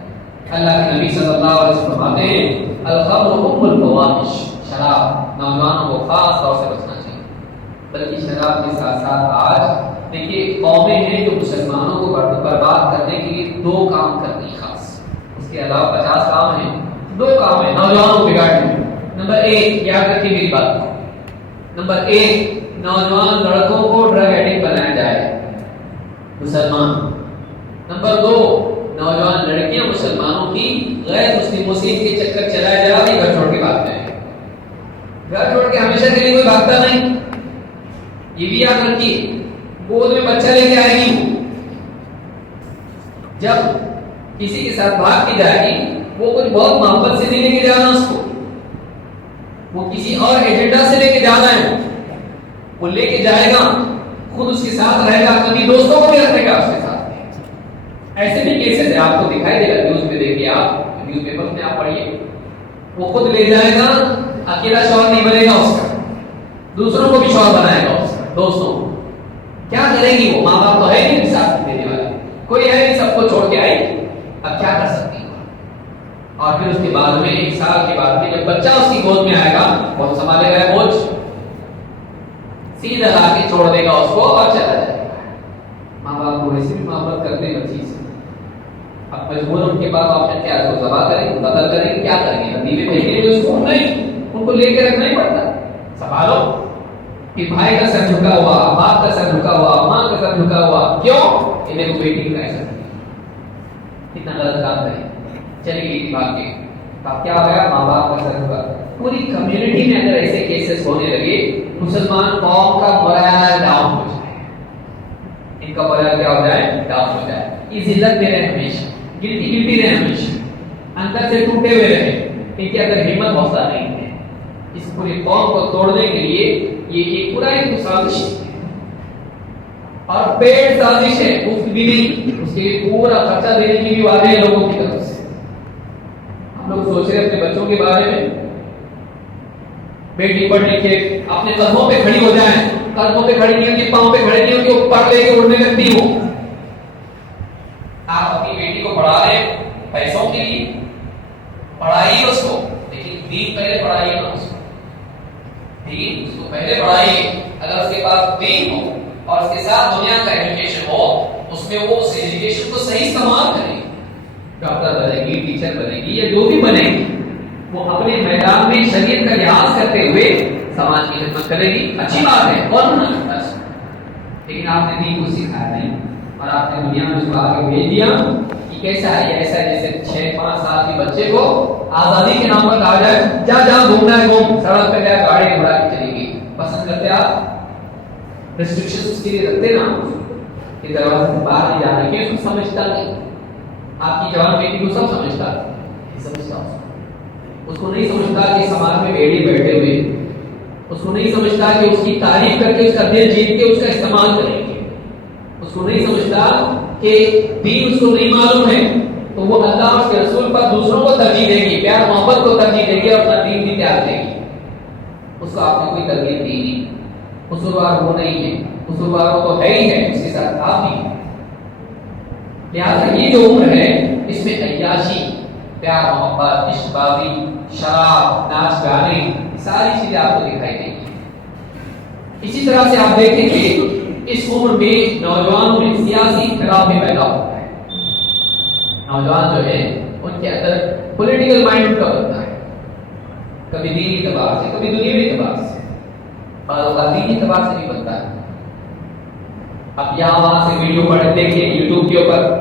اللہ کے نبی صلی اللہ علیہ وسلم فرماتے ہیں, الخمر ام الفواحش, شراب نوجوانوں کو خاص طور سے بچنا چاہیے. بلکہ شراب کے ساتھ ساتھ آج دیکھیے قومیں ہیں جو مسلمانوں کو برباد کرنے کے لیے 2 کام کرتی ہیں خاص, اس کے علاوہ 50 کام ہیں, 2 کام ہیں نوجوانوں کو بگاڑنے میں. نمبر 1, یاد رکھیے میری بات کو, نمبر 1, نوجوان لڑکوں کو ڈرگ ایڈکٹ بنایا جائے مسلمان. نمبر 2, نوجوان لڑکیاں مسلمانوں کی غیر مسلموں سے کے چکر چلائے جا رہی, گھر چھوڑ کے بھاگتے ہیں. گھر چھوڑ کے ہمیشہ کے لیے کوئی بھاگتا نہیں, یہ بھی یاد رکھیے. گود میں بچہ لے کے آئے گی, جب کسی کے ساتھ بھاگ کے جائے گی, وہ بہت محبت سے نہیں لے کے جانا اس کو، وہ کسی اور ایجنڈا سے لے کے جانا ہے، وہ لے کے جائے گا، خود اس کے ساتھ رہے گا، کبھی دوستوں کو بھی رکھے گا اس کے ساتھ۔ ایسے بھی کیسز ہے، آپ کو دکھائی دے گا نیوز میں، دیکھیے آپ نیوز پیپر میں آپ پڑھیے، وہ خود لے جائے گا، اکیلا شوہر نہیں بنے گا اس کا، دوسروں کو بھی شوہر بنائے گا اس کا، دوستوں کو۔ کیا کرے گی وہ؟ ماں باپ تو ہے نہیں ساتھ دینے والے، کوئی ہے نہیں، سب کو چھوڑ کے آئے، اب کیا کر سکتی ہے؟ اور پھر اس کے بعد میں 1 سال کے بعد میں جب بچہ اس کی گود میں آئے گا، کون سنبھالے گا بوجھ؟ سیدھا لا کے چھوڑ دے گا اس کو اور چلا جائے گا۔ ماں باپ کو ویسے بھی محبت کرتے ہیں بچی سے، اب مجبور ان کے پاس آپشن کیا ہے؟ ذبح کریں گے، قتل کریں گے، کیا کریں گے؟ ندی میں پھینکیں گے اس کو؟ نہیں، ان کو لے کے رکھنا ہی پڑتا، سنبھالو کہ بھائی کا سر جھکا ہوا، باپ کا سر جھکا ہوا، ماں کا سر جھکا ہوا، کیوں؟ کہ میرے کو بیٹی کا ایسا کتنا غلط کام ہے، چلی گئی بات کے اب کیا ہو گیا؟ ماں باپ کا سر جھکا۔ پوری کمیونٹی میں اگر ایسے کیسز ہونے لگے، مسلمان قوم کا مورال ڈاؤن ہو جائے، ان کا مورال کیا ہو جائے؟ ڈاؤن ہو جائے، یہ ذلت میں رہے، ہمیشہ گلٹی رہے، ہمیشہ اندر سے ٹوٹے ہوئے رہے، ان کے اندر ہمت حوصلہ نہیں ہے۔ اس پوری قوم کو توڑنے کے لیے یہ پورا ایک سازش ہے، اور پیڑ سازش ہے، مفت بھی نہیں، اس کے لیے پورا خرچہ دینے کی بھی وعدے ہیں لوگوں کی طرف سے۔ ہم لوگ سوچ رہے اپنے بچوں کے بارے میں، بیٹی پڑھ لکھ کے اپنے قدموں پہ کھڑی ہو جائیں، قدموں پہ کھڑی نہیں ہوتی، پاؤں پہ کھڑی نہیں ہوتی، وہ پڑھ لے کے اڑنے لگتی ہو۔ آپ اپنی بیٹی کو پڑھا رہے پیسوں کے لیے، پڑھائیے اس کو، لیکن دین پہلے پڑھائیے نا اس کو، دین اس کو پہلے پڑھائیے۔ اگر اس کے پاس دین ہو اور اس کے ساتھ دنیا کا ایجوکیشن ہو، اس میں وہ اس ایجوکیشن کو صحیح استعمال کرے، ڈاکٹر بنے گی، ٹیچر بنے گی، یا جو بھی بنے گی، وہ اپنے میدان میں شریعت کا لحاظ کرتے ہوئے سماج کی خدمت کرے گی، اچھی بات ہے، اور نہ، لیکن آپ نے دین کو سکھایا نہیں، اور آپ نے دنیا میں اس کو آگے بھیج دیا کہ کیسا ہے؟ ایسا ہے جیسے 6-5 سال کے بچے کو آزادی کے نام پر کہا جائے جا جا گھومنا ہے گھوم، سڑک پہ گیا گاڑی گھوڑا کے چلے گی، پسند کرتے آپ؟ ریسٹرکشن اس کے لیے رکھتے نا کہ دروازے سے باہر نہیں جانا، کہ اس کو سمجھتا نہیں، آپ کی جوان بیٹی کو سب سمجھتا ہے، سمجھتا اس کو نہیں سمجھتا کہ سماج میں بیڑی بیٹھے ہوئے، اس کو نہیں سمجھتا کہ اس کی تعریف کر کے اس کا دل جیت کے اس کا استعمال کریں گے، اس کو نہیں سمجھتا کہ دین اس کو نہیں معلوم ہے، تو وہ اللہ اور اس کے رسول پر دوسروں کو ترجیح دے گی، پیار محبت کو ترجیح دے گی، اور اپنا دین بھی تیار دے گی۔ اس کو آپ نے کوئی تربیت دی نہیں، قصوروار وہ نہیں ہے، قصوروار تو ہے ہی ہے، اس کے ساتھ آپ بھی۔ لہٰذا یہ جو عمر ہے، اس میں عیاشی، پیار محبت، عشق بازی، شراب، ناچ گانے، ساری چیزیں آپ کو دکھائی دیں گی۔ اسی طرح سے آپ دیکھیں کہ اس عمر میں نوجوانوں میں سیاسی اختلاف بھی پیدا ہوتا ہے، نوجوان جو ہے ان کے اندر پولیٹیکل مائنڈ ان کا بنتا ہے، کبھی دینی اعتبار سے، کبھی دنیوی اعتبار سے، اور دینی اعتبار سے بھی بنتا ہے۔ اب یہاں وہاں سے ویڈیو پڑھ دیکھیں یوٹیوب کے اوپر،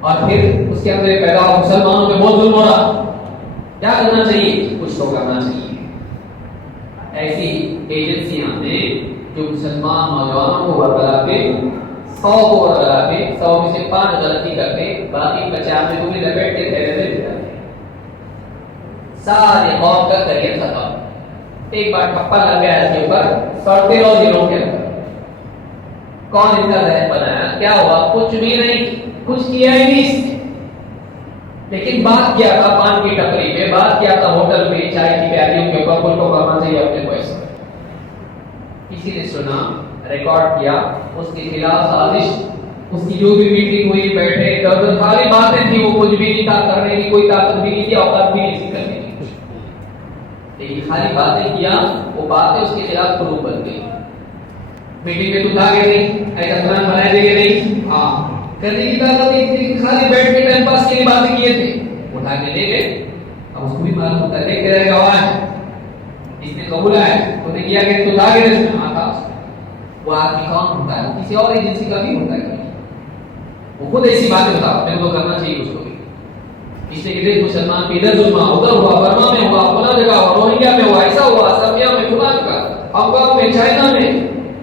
اور پھر اس کے اندر پیدا ہو مسلمانوں پہ بہت ظلم ہو رہا، کیا کرنا چاہیے؟ کچھ تو کرنا چاہیے۔ ایسی ایجنسیاں ہیں جو مسلمان نوجوانوں کو ورگلاتے، 100 کو ورگلاتے، 100 میں سے 5 غلطی کرتے، باقی 95 کو بھی لپیٹ کے تھیلے میں لے جاتے، سارے قوم کا کریئر ختم۔ ایک بار ٹھپا لگ گیا اس کے اوپر، سڑتے رہو جنوں کے اندر۔ کون ان کا ذہن بنایا؟ کیا ہوا؟ کچھ بھی نہیں، کچھ کیا ہی نہیں اس نے، لیکن بات کیا تھا پان کی ٹپری پہ، بات کیا تھا ہوٹل میں چائے کی پیالیوں کے اوپر، کچھ کو کرنا چاہیے اپنے کو ایسا۔ کسی نے سنا، ریکارڈ کیا، اس کے خلاف سازش، اس کی جو بھی میٹنگ ہوئی، بیٹھے ادھر خالی باتیں تھی، وہ کچھ بھی نہیں تھا کرنے کی، کوئی طاقت بھی نہیں تھی، اوقات بھی نہیں تھی کرنے کی، لیکن خالی باتیں کیا، وہ باتیں اس کے خلاف قلوب بن گئی۔ میٹنگ میں تو تھا کہ نہیں، ایسا پلان بنائے دے کہ نہیں، ہاں کرنے کی طاقت نہیں تھی، خالی بیٹھ کے ٹائم پاس کے لیے باتیں کیے تھے، اٹھا کے لے گئے۔ اب اس کو بھی معلوم ہوتا ہے، دیکھتے رہے گواہ ہے، اس نے قبول ہے، تو نے کیا کہ تو تھا کہ نہیں، ہاں تھا۔ وہ آدمی کون ہوتا ہے؟ کسی اور ایجنسی کا بھی ہوتا ہے، وہ خود ایسی باتیں بتا، میرے کو کرنا چاہیے اس کو بھی۔ اس نے کہ دیکھ مسلمان پہ ادھر ظلم ہوا، ادھر ہوا، برما میں ہوا، فلاں جگہ ہوا، روہنگیا میں ہوا، ایسا ہوا، سربیا میں، فلاں جگہ، افغان میں، چائنا میں،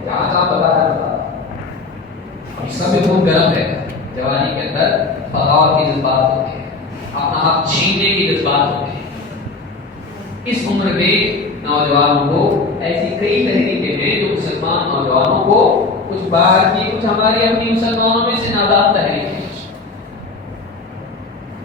کہاں کہاں بتا رہا ہے۔ اس کا بھی خون گرم ہے، جوانی کے اندر بغاوت کے جذبات ہوتے ہیں، اپنا حق چھیننے کی اس عمر میں نوجوانوں کو ایسی کئی تحریکیں ہیں جو مسلمان نوجوانوں کو کچھ باہر کی کچھ ہماری اپنی مسلمانوں میں سے نادان تحریکیں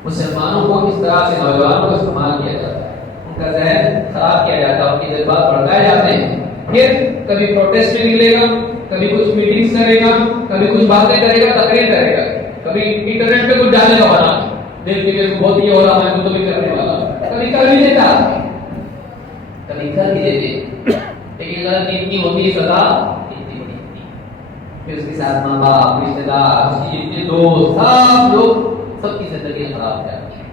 مسلمانوں کو اس طرح سے نوجوانوں کو استعمال کیا جاتا ہے، ان کا ذہن خراب کیا جاتا ہے، ان کے جذبات بھڑکائے جاتے ہیں، پھر کبھی پروٹیسٹ میں نکلے گا، کبھی کچھ میٹنگز کرے گا، کبھی کچھ باتیں کرے گا، تقریر کرے گا، کبھی انٹرنیٹ پہ کچھ ڈالے گا بنا دیکھ کے بہت ہی ہو رہا ہے تو بھی کرنے والا، کبھی کر بھی دیتا کبھی کر بھی دیتے، لیکن اگر دین کی ہوتی ہے سزا پھر اس کے ساتھ ماں باپ رشتے دار اس کی جتنے دوست سب لوگ سب کی زندگی خراب ہو جاتی ہے۔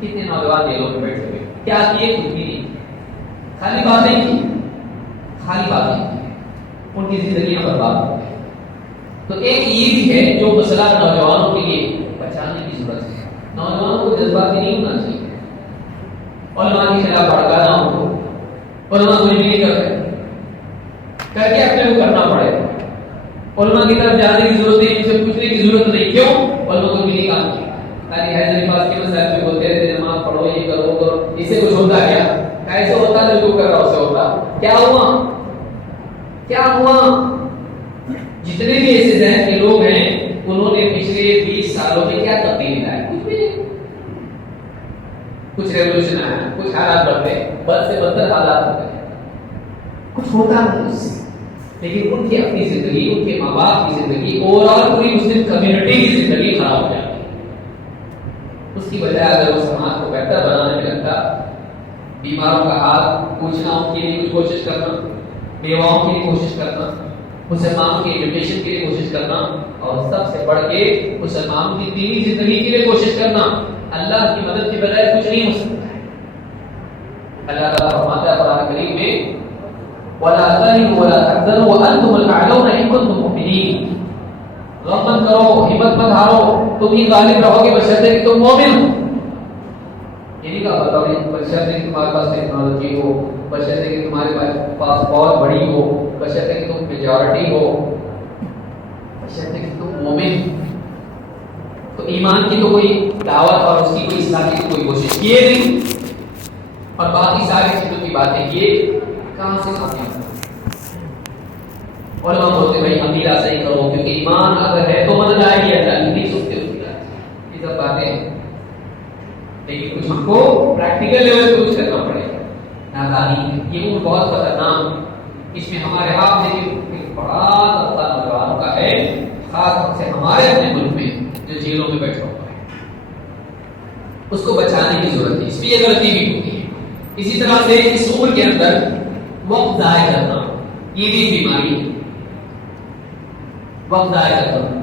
کتنے نوجوان جیلوں میں بیٹھے ہوئے کیا کیے کچھ بھی نہیں، خالی باتیں کی، خالی باتیں کی، ان کی زندگیاں برباد ہو گئی۔ تو ایک یہ بھی ہے جو مسئلہ نوجوانوں کے لیے بچانے کی ضرورت ہے، نوجوانوں کو جذباتی نہیں ہونا چاہیے، علماء کے خلاف بھڑکانا ہو، علماء کچھ بھی نہیں کر رہے، کر کے اپنے کو کرنا پڑے، علماء کی طرف جانے کی ضرورت نہیں، ان سے پوچھنے کی ضرورت نہیں، کیوں علماء کو بھی نہیں کام کیا تاکہ حیض نفاس کے مسائل پہ بولتے رہتے نماز پڑھو یہ کرو وہ کرو، اس سے کچھ ہوتا کیا؟ کیسے ہوتا جو کر رہا اس سے ہوتا کیا ہوا؟ کیا ہوا؟ جتنے بھی ایسے ذہن کے لوگ ہیں انہوں نے پچھلے 20 سالوں میں کیا تبدیلی لائی؟ کچھ بھی نہیں، کچھ ریولوشن آیا، کچھ حالات بڑھتے، بد سے بدتر حالات ہوتے ہیں، کچھ ہوتا نہیں اس سے، لیکن ان کی اپنی زندگی، ان کے ماں باپ کی زندگی، اوور آل پوری مسلم کمیونٹی کی زندگی خراب ہو جاتی ہے۔ اس کی وجہ اگر وہ سماج کو بہتر بنانے میں لگتا، بیماروں کا حال پوچھنا، ان کے لیے کچھ کوشش کرنا، بیواؤں کے لیے کوشش کرنا، مسلمانوں کی ایجوکیشن کے لیے کوشش کرنا، اور سب سے بڑھ کے مسلمانوں کی دینی زندگی کے لیے کوشش کرنا، اللہ کی مدد کے بغیر کچھ نہیں ہو سکتا ہے۔ اللہ تعالیٰ فرماتا ہے قرآن کریم میں وَلَا تَهِنُوا وَلَا تَحْزَنُوا وَأَنْتُمُ الْأَعْلَوْنَ إِن كُنتُم مُؤْمِنِينَ، غم مت کرو، ہمت مت ہارو، تم ہی غالب رہو گے بشرطے کہ تم مومن ہو۔ یہ نہیں کہا بتاؤ بشرطے کہ تمہارے پاس ٹیکنالوجی ہو، بشرطے کہ تمہارے پاس بہت بڑی ہو، بشرطے کہ تم میجورٹی ہو، بشرطے کہ تم مومن ہو۔ تو ایمان کی تو کوئی دعوت اور اس کی کوئی اصلاح کی کوئی کوشش کیے نہیں، اور باقی ساری چیزوں کی باتیں کیے، کہاں سے کامیاب؟ علماء بولتے بھائی عقیدہ صحیح کرو کیونکہ ایمان اگر ہے تو مدد آئے گی، اللہ نہیں سوچتے اس کی یہ سب باتیں، لیکن کچھ ہم کو پریکٹیکل لیول پہ کچھ کرنا پڑے گا۔ نادانی یہ وہ بہت خطرناک، اس میں ہمارے ہاتھ میں بڑا طبقہ نوجوانوں کا ہے، خاص طور سے ہمارے اپنے ملک میں جو جیلوں میں بیٹھا ہوا ہے، اس کو بچانے کی ضرورت ہے، اس میں یہ غلطی بھی ہوتی ہے۔ اسی طرح سے اس عمر کے اندر وقت ضائع کرنا یہ بھی بیماری ہے، وقت ضائع کرنا،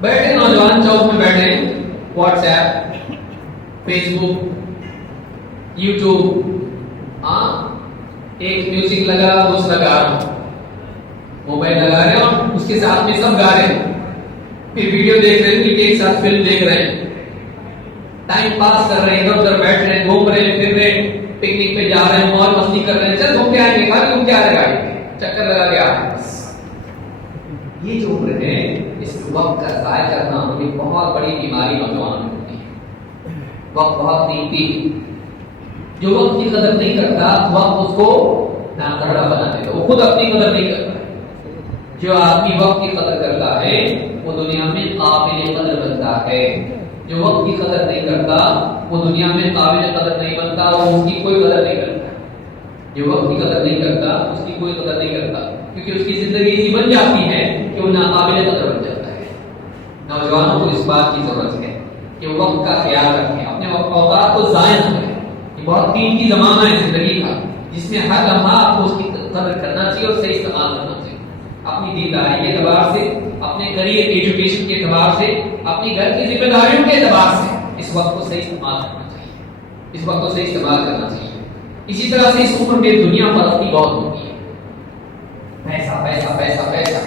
بیٹھے نوجوان چوک میں بیٹھے، واٹس ایپ، فیس بک، یوٹیوب، ایک میوزک لگا دوسرا گا رہا، موبائل لگا رہے ہیں اور اس کے ساتھ میں سب گا رہے ہیں، پھر ویڈیو دیکھ رہے ہیں، ایک ساتھ فلم دیکھ رہے ہیں، ٹائم پاس کر رہے ہیں، ادھر ادھر بیٹھ رہے ہیں، گھوم رہے ہیں، پھر رہے ہیں، پکنک پہ جا رہے ہیں، موج مستی کر رہے ہیں، چل گھوم کے آئیں گے، خالی گھوم کے آ رہے گاڑی چکر لگا کے آ رہے ہیں۔ یہ جو عمر ہے اس میں وقت کا ضائع کرنا یہ بہت بڑی بیماری نوجوان میں ہوتی ہے۔ وقت بہت قیمتی ہے، جو وقت کی قدر نہیں کرتا وقت اس کو ناقدر بنا دیتا، وہ خود اپنی قدر نہیں کرتا۔ جو آدمی وقت کی قدر کرتا ہے وہ دنیا میں قابل قدر بنتا ہے، جو وقت کی قدر نہیں کرتا وہ دنیا میں قابل قدر نہیں بنتا، وہ اس کی کوئی قدر نہیں کرتا۔ جو وقت کی قدر نہیں کرتا اس کی کوئی قدر نہیں کرتا، کیونکہ اس کی زندگی ایسی بن جاتی ہے کہ وہ ناقابل قدر بن جاتا ہے۔ نوجوانوں کو اس بات کی ضرورت ہے کہ وہ وقت کا خیال رکھیں، اپنے اوقات کو ضائع نہ کریں۔ یہ بہت قیمتی زمانہ ہے زندگی کا، جس میں ہر لمحہ آپ کو اس کی قدر کرنا چاہیے اور صحیح استعمال کرنا چاہیے، اپنی دینداری کے اعتبار سے، اپنے کریئر ایجوکیشن کے اعتبار سے، اپنی گھر کی ذمہ داریوں کے اعتبار سے اس وقت کو صحیح استعمال کرنا چاہیے، اس وقت کو صحیح استعمال کرنا چاہیے۔ اسی طرح سے اس عمر میں دنیا پرستی بہت ہوتی ہے، پیسہ پیسہ پیسہ پیسہ۔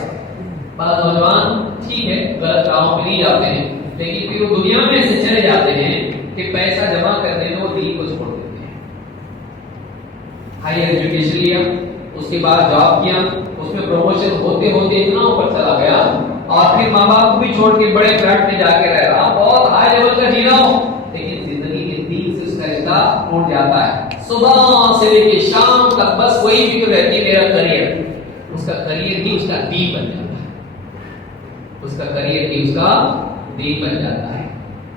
بعض نوجوان ٹھیک ہے غلط کاموں پہ نہیں جاتے ہیں، لیکن پھر وہ دنیا میں ایسے چلے جاتے ہیں کہ پیسہ جمع کرنے میں وہ دین کو چھوڑ دیتے ہیں۔ ہائر ایجوکیشن لیا، اس کے بعد جاب کیا، اس میں پروموشن ہوتے ہوتے اتنا اوپر چلا گیا، اور پھر ماں باپ کو بھی چھوڑ کے بڑے فلیٹ میں جا کے رہ رہا، بہت ہائی لیول کا جی رہا ہوں، لیکن زندگی کے دین سے اس کا رشتہ ٹوٹ جاتا ہے، صبح سے لے کے شام تک بس وہی فکر رہتی ہے میرا کریئر، اس کا کریئر ہی اس کا دین بن جاتا ہے، اس کا کریئر ہی اس کا دین بن جاتا ہے۔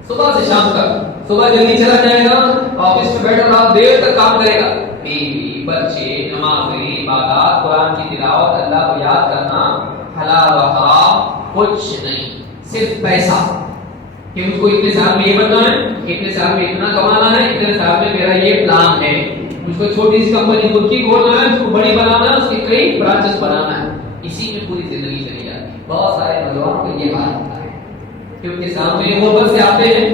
صبح سے شام تک، صبح جلدی چلا جائے گا، آفس میں بیٹھا رہا دیر تک کام کرے گا، بیوی بچے، نماز، عبادات، قرآن کی تلاوت، اللہ کو یاد کرنا، حلال و حرام کچھ نہیں، صرف پیسہ کہ مجھ کو اتنے سال میں یہ بننا ہے، اتنے سال میں اتنا کمانا ہے، اتنے سال میں میرا یہ پلان ہے، مجھ کو چھوٹی سی کمپنی خود کی کھولنا ہے، اس کو بڑی بنانا ہے، اس کی کئی برانچز بنانا ہے، اسی میں پوری زندگی چلی جاتی ہے۔ بہت سارے نوجوانوں کو یہ حال ہوتا ہے کہ ان کے سامنے وہ بس آتے ہیں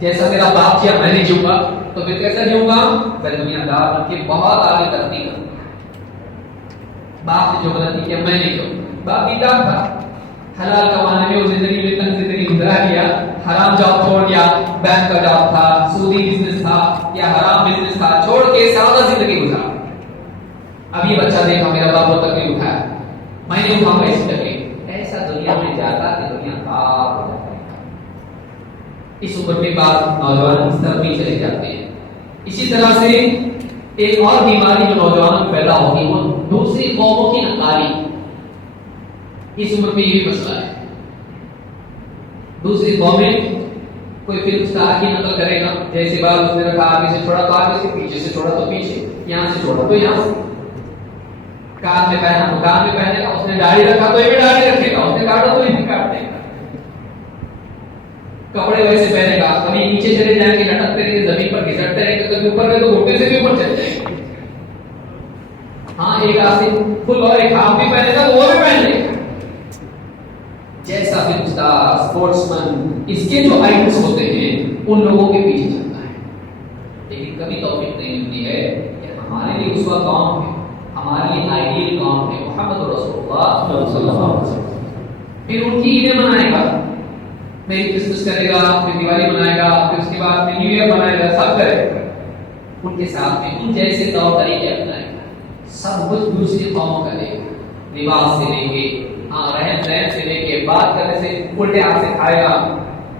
جیسا میرا باپ کیا میں نہیں جیوں گا، تو پھر کیسا جیوں گا؟ میں دنیا دار بن کے بہت آگے ترقی کروں گا۔ باپ نے جو غلطی کیا میں نہیں کروں، باپ بیدار تھا، حلال کمانے میں وہ زندگی میں تنگ زندگی گزارا کیا، حرام جاب چھوڑ دیا، بینک کا جاب تھا، سودی بزنس تھا یا حرام بزنس تھا، چھوڑ کے سادہ زندگی گزارا۔ اب یہ بچہ دیکھا میرا باپ وہ تکلیف اٹھایا، میں نے اٹھاؤں گا اس تکلیف، ایسا دنیا میں جاتا کہ دنیا پاک ہو جاتا ہے۔ اس عمر کے بعد نوجوان اس طرف بھی چلے جاتے ہیں۔ اسی طرح سے ایک اور بیماری جو نوجوانوں میں پیدا ہوگی وہ دوسری قوموں کی نقالی، اس عمر میں یہ بھی مسئلہ ہے۔ دوسری قومیں کوئی فلم سٹار کی نقل کرے گا، جیسے بال اس نے رکھا آگے سے چھوڑا تو آگے سے، پیچھے سے چھوڑا تو پیچھے، یہاں سے چھوڑا تو یہاں سے، کان میں پہنا تو کان میں پہنے گا، اس نے داڑھی رکھا تو یہ بھی داڑھی رکھے گا، اس نے کاٹا تو یہ بھی کاٹ دے گا، کپڑے ویسے پہنے گا، کبھی نیچے چلے جائیں گے لٹکتے رہیں گے، زمین پر گھسٹتے رہیں گے، کبھی اوپر گئے تو گھٹنے سے بھی اوپر چل جائیں گے۔ ہاں ایک آسن فل اور ایک ہاف بھی پہنے گا وہ بھی پہن لے گا، جیسا فلم اسٹار، اسپورٹس مین، اس کے جو آئیڈلز ہوتے ہیں ان لوگوں کے پیچھے چلتا ہے، لیکن کبھی توفیق نہیں ملتی ہے کہ ہمارے لیے اسوہ کون ہے، ہمارے لیے آئیڈیل کون ہے، محمد رسول اللہ صلی اللہ علیہ وسلم۔ پھر ان کی عیدیں منائے گا، میری کرسمس کرے گا، پھر دیوالی منائے گا، پھر اس کے بعد نیو ایئر منائے گا، سب کرے گا، ان کے ساتھ میں ان جیسے طور طریقے اپنائے گا، سب کچھ دوسری قوموں کا لے گا، لباس سے لے کے، رہن سہن سے لے کے، بات کرنے سے الٹے ہاتھ سے کھائے گا،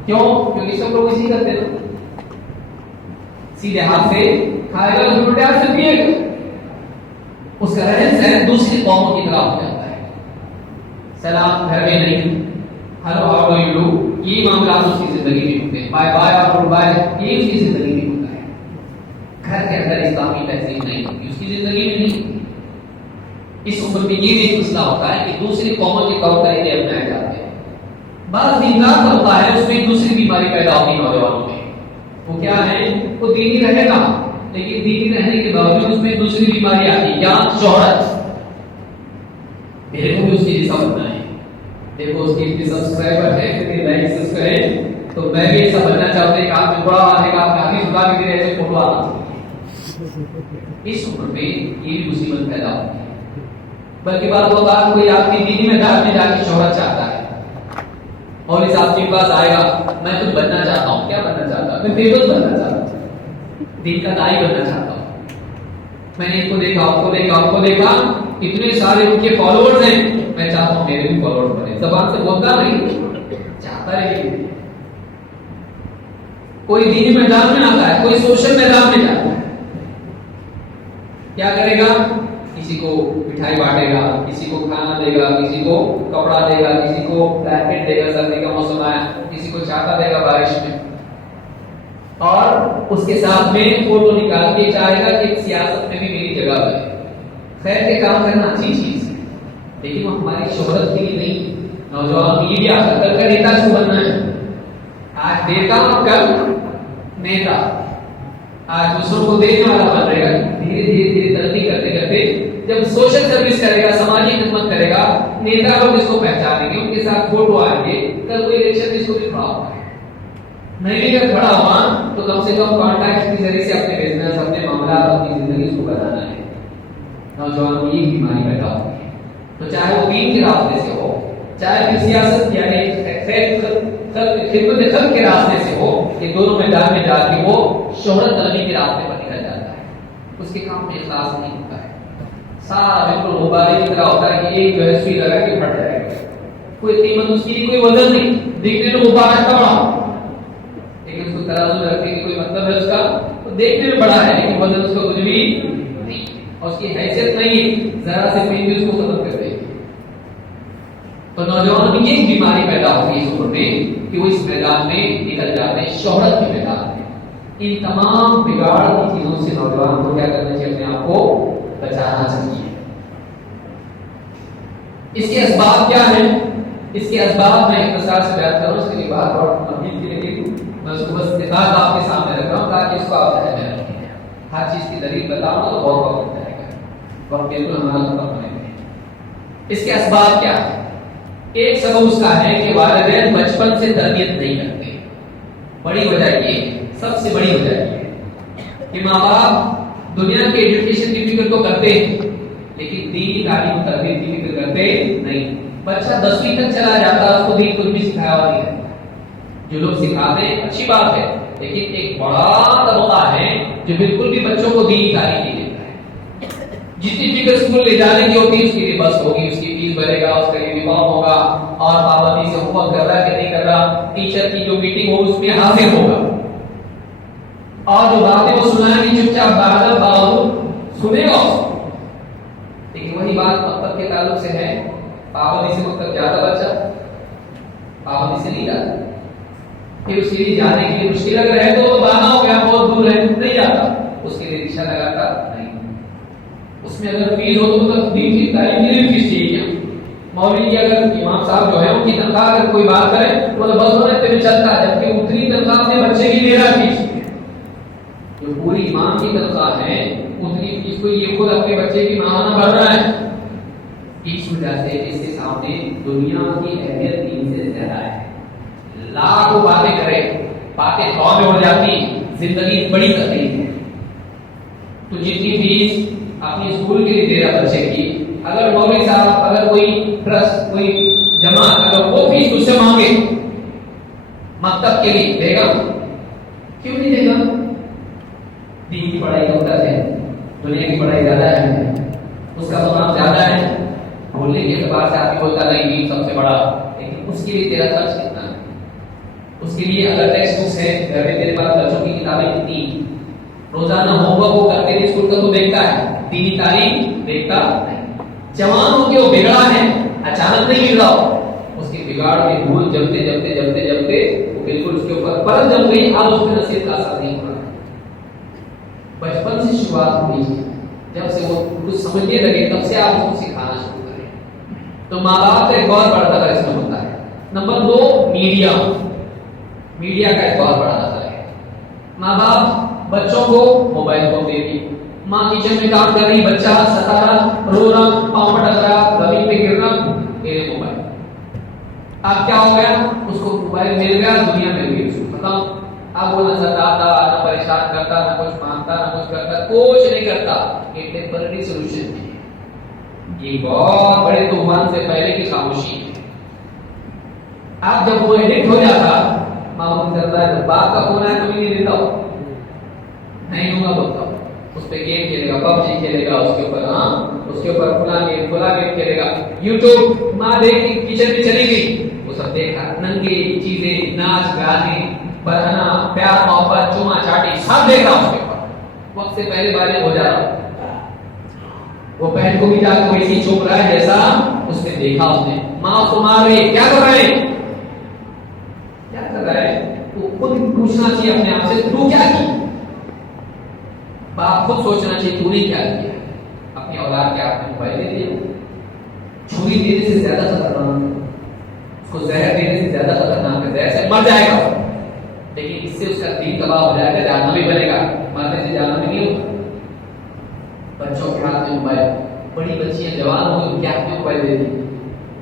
کیوں؟ کیونکہ سب لوگ اسی کرتے ہیں، سیدھے ہاتھ سے کھائے گا، الٹے ہاتھ سے پیے گا، اس کا رہن سہن دوسری قوموں کی طرح ہو جاتا ہے، سلام گھر میں نہیں، hello how do you do, یہ معاملات اس کی زندگی میں ہوتے ہیں، بائے بائے اور گڈ بائے یہ اس کی زندگی میں ہوتا ہے، گھر کے اندر اسلامی تہذیب نہیں ہوتی، اس کی زندگی میں نہیں ہوتی۔ اس عمر میں یہ ایک مسئلہ ہوتا ہے کہ دوسری قوموں کے طور طریقے اپنائے جاتے ہیں، بعض دیندار ہوتا ہے اس میں دوسری بیماری پیدا ہوتی ہے نوجوانوں میں، وہ کیا ہے؟ وہ دینی رہے گا لیکن دینی رہنے کے باوجود اس میں دوسری بیماری آتی ہے، یا شہرت، میرے کو بھی اس کی جیسا بننا ہے، دیکھو اس کی سبسکرائبر ہے کتنے لائکس کریں تو میں بھی ایسا بننا چاہتا ہوں کہ آپ میں بڑا آنے کا حدیث خدا کی طرح ایسے فوٹو آنا چاہیے۔ اس عمر میں یہ بھی مصیبت پیدا ہوتی ہے، بلکہ بعض اوقات کوئی آپ کی دینی میدان میں جا کے شہرت چاہتا ہے، اور اس آپ کے پاس آئے گا میں کچھ بننا چاہتا ہوں، کیا بننا چاہتا ہوں؟ میں فیمس بننا چاہتا ہوں، دین کا داعی بننا چاہتا ہوں، میں نے ان کو دیکھا، آپ کو دیکھا، آپ کو دیکھا، اتنے سارے ان کے فالوورز ہیں، میں چاہتا ہوں میرے بھی فالوورز بنے، زبان سے بولتا نہیں، چاہتا ہے۔ کوئی دینی میدان میں آتا ہے، کوئی سوشل میدان میں جاتا ہے، کیا کرے گا؟ کسی کو مٹھائی بانٹے گا، کسی کو کھانا دے گا، کسی کو کپڑا دے گا، کسی کو بلینکٹ دے گا، سردی کا موسم آیا، کسی کو چھاتا دے گا بارش میں، اور اس کے ساتھ میں فوٹو نکال کے چاہے گا کہ سیاست میں بھی میری جگہ بنے۔ خیر کے کام کرنا اچھی چیز ہے، لیکن وہ ہماری شہرت کے لیے نہیں۔ نوجوان یہ بھی آ کر کل کا نیتا کیوں بننا ہے؟ آج نیتا اور کل نیتا، آج دوسروں کو دینے والا بن رہے گا، دھیرے دھیرے دھیرے ترقی کرتے کرتے جب سوشل سروس کرے گا، سماجی خدمت کرے گا، نیتا لوگ اس کو پہچانیں گے، ان کے ساتھ فوٹو آئیں گے، کل کوئی الیکشن اس کو بھی کھڑا ہوگا، نہیں بھی اگر کھڑا ہوا تو کم سے کم کانٹیکٹ کے ذریعے سے اپنے بزنس، اپنے معاملات، اپنی زندگی اس کو بتانا ہے۔ نوجوان کو یہ بیماری پیدا ہوتی ہے، تو چاہے وہ دین کے راستے سے ہو، چاہے پھر سیاست یعنی خدمت خلق کے راستے سے ہو، یہ دونوں میدان میں جا کے وہ شہرت طلبی کے راستے پر نکل جاتا ہے، اس کے کام میں اخلاص نہیں ہوتا ہے، سارا بالکل غبارے کی طرح ہوتا ہے کہ ایک جو ہے سوئی لگا کے پھٹ جائے گا، کوئی قیمت اس کی کوئی وزن نہیں، دیکھنے میں غبارہ کا بڑا، لیکن اس کو ترازو رکھنے کی کوئی مطلب ہے اس کا، تو دیکھنے میں بڑا ہے لیکن وزن اس کا کچھ بھی نہیں، اور اس کی حیثیت نہیں، ذرا سے پین بھی اس کو ختم کر دے گی۔ تو نوجوان میں یہ بیماری پیدا ہوتی ہے اس عمر میں کہ وہ اس میدان میں نکل جاتے ہیں، شہرت کے میدان میں۔ ان تمام بگاڑ کی چیزوں سے نوجوان کو کیا کرنا چاہیے؟ اپنے آپ کو بچانا چاہیے۔ اس کے اسباب کیا ہیں؟ اس کے اسباب میں اختصار سے بیان کروں، اس کے لیے بات اور مزید کے لیے میں اس کو بس کتاب آپ کے سامنے رکھ رہا ہوں تاکہ اس کو آپ ذہن میں رکھیں۔ ہر چیز کی دلیل بتاؤں تو بہت وقت لگ جائے گا، وقت بالکل ہمارا ختم ہونے میں۔ اس کے اسباب کیا ہے؟ ایک سبب اس کا ہے کہ والدین بچپن سے تربیت نہیں کرتے۔ بڑی وجہ یہ ہے، سب سے بڑی وجہ یہ ہے کہ ماں باپ دنیا کے ایجوکیشن کی فکر تو کرتے ہیں لیکن دینی تعلیم و تربیت کی فکر کرتے نہیں۔ بچہ 10ویں تک چلا جاتا ہے، اس کو دین کچھ بھی سکھایا ہوا نہیں ہے۔ جو لوگ سکھاتے ہیں اچھی بات ہے، لیکن ایک بڑا طبقہ ہے جو بالکل بھی بچوں کو دینی تعلیم نہیں دیتا ہے۔ جتنی فکر اسکول لے جانے کی ہوتی ہے اس کے لیے بس ہوگی، اس کی فیس بھرے گا، اس کا یونیفارم ہوگا، اور پابندی سے ہوم ورک کر رہا ہے کہ نہیں کر رہا، ٹیچر کی جو میٹنگ ہو اس میں حاضر ہوگا، اور جو باتیں وہ سنائیں گی چپ چاپ بادل باہر سنے گا اس کو۔ لیکن وہی بات مکتب کے تعلق سے ہے، پابندی سے مکتب جاتا بچہ، پابندی سے نہیں جاتا، پھر اس کے لیے جانے کے لیے مشکل اگر ہے تو بہانہ ہو گیا، بہت دور ہے نہیں جاتا، اس کے لیے رکشہ لگاتا نہیں۔ اس میں اگر فیس ہو تو دین کی تعلیم کے لیے فیس چاہیے۔ مولوی کی اگر امام صاحب جو ہے ان کی تنخواہ اگر کوئی بات کرے وہ تو بس ہونے پہ چلتا ہے، جبکہ اتنی تنخواہ سے بچے کی دے رہا فیس، جو پوری امام کی تنخواہ ہے اتنی فیس کو یہ خود اپنے بچے کی ماہانہ بھر رہا ہے۔ اس وجہ سے اس کے سامنے دنیا کی اہمیت دین سے زیادہ ہے۔ لاکھوں باتیں کرے، باتیں ہوا میں ہو جاتی، زندگی بڑی تکلیف ہے۔ تو جتنی فیس اپنی اسکول کے لیے دے رہا بچے کی، اگر مولوی صاحب اگر کوئی ٹرسٹ کوئی جماعت اگر وہ فیس اس سے مانگے مکتب کے لیے، دے گا؟ کیوں نہیں دے گا؟ دین کی پڑھائی ہوتا ہے، دنیا کی پڑھائی زیادہ ہے، اس کا مقام زیادہ ہے۔ بولنے کے اعتبار سے آدمی بولتا نہیں دین سب سے بڑا، لیکن اس کے لیے تیرا خرچ کتنا ہے؟ اس کے لیے اگر ٹیکسٹ بکس ہے گھر میں، تیرے پاس بچوں کی کتابیں کتنی، روزانہ ہوم ورک وہ کرتے ہیں اسکول کا تو دیکھتا ہے، دینی تعلیم دیکھتا نہیں۔ جوان ہو کے وہ بگڑا ہے، اچانک نہیں بگڑا، اس کے بگاڑ میں دھول جمتے جمتے جمتے جمتے وہ بالکل اس کے اوپر پرت جم گئی، اب اس میں نصیحت کا اثر نہیں ہو رہا۔ بچپن سے شروعات ہوئی، جب سے وہ کچھ سمجھنے لگے تب سے آپ اس کو سکھانا شروع کریں۔ تو ماں باپ کا ایک بہت بڑا اثر اس میں ہوتا ہے۔ نمبر 2، میڈیا کا ایک بہت بڑا اثر ہے۔ ماں باپ بچوں کو موبائل فون دے دی، ماں کچن میں کام کر رہی، بچہ ستا رہا، رو رہا، پاؤں پٹک رہا، زمین پہ گر رہا، میرے موبائل۔ اب کیا ہو گیا؟ اس کو موبائل مل گیا، دنیا میں بھی اس کو ختم۔ اب وہ نہ ستاتا، نہ پریشان کرتا، نہ کچھ مانگتا، نہ کچھ کرتا، کچھ نہیں کرتا۔ یہ ٹیمپرری سولوشن ہے، یہ بہت بڑے طوفان سے پہلے کی خاموشی ہے۔ اب جب وہ ایڈکٹ ہو جاتا، ماں باپ کرتا ہے باپ کا فون آیا تو بھی نہیں دیتا ہو، نہیں دوں گا بولتا ہوں، اس پہ گیم کھیلے گا، پب جی کھیلے گا، اس کے اوپر اس کے اوپر کھلا گیم کھیلے گا، یوٹیوب ماں دیکھ کچن میں چلی گئی، وہ سب دیکھا، ننگی چیزیں، ناچ گانے، بہنا، پیار محبت، چوما چاٹی، سب دیکھ رہا اس کے اوپر، وقت سے پہلے بالغ ہو جا رہا۔ وہ بہن کو بھی جا کے ویسے ہی چوک رہا ہے جیسا اس نے دیکھا، اس نے ماں اس کو مار رہی، کیا کر رہے ہیں؟ کیا کر رہا ہے؟ وہ خود پوچھنا چاہیے اپنے آپ سے، تو کیا کی؟ باپ خود سوچنا چاہیے تو نے کیا کیا؟ اپنی اولاد کے آپ نے موبائل دے دیا، چھری دینے سے زیادہ خطرناک، اس کو زہر دینے سے زیادہ خطرناک ہے، زہر سے مر جائے گا، لیکن اس سے اس کا دین تباہ ہو جائے گا، جاننا بھی بنے گا، مرنے سے جاننا بھی نہیں ہوگا۔ بچوں کے ہاتھ میں موبائل، بڑی بچیاں جوان ہو گئی، کیا ہاتھ میں موبائل دے دی،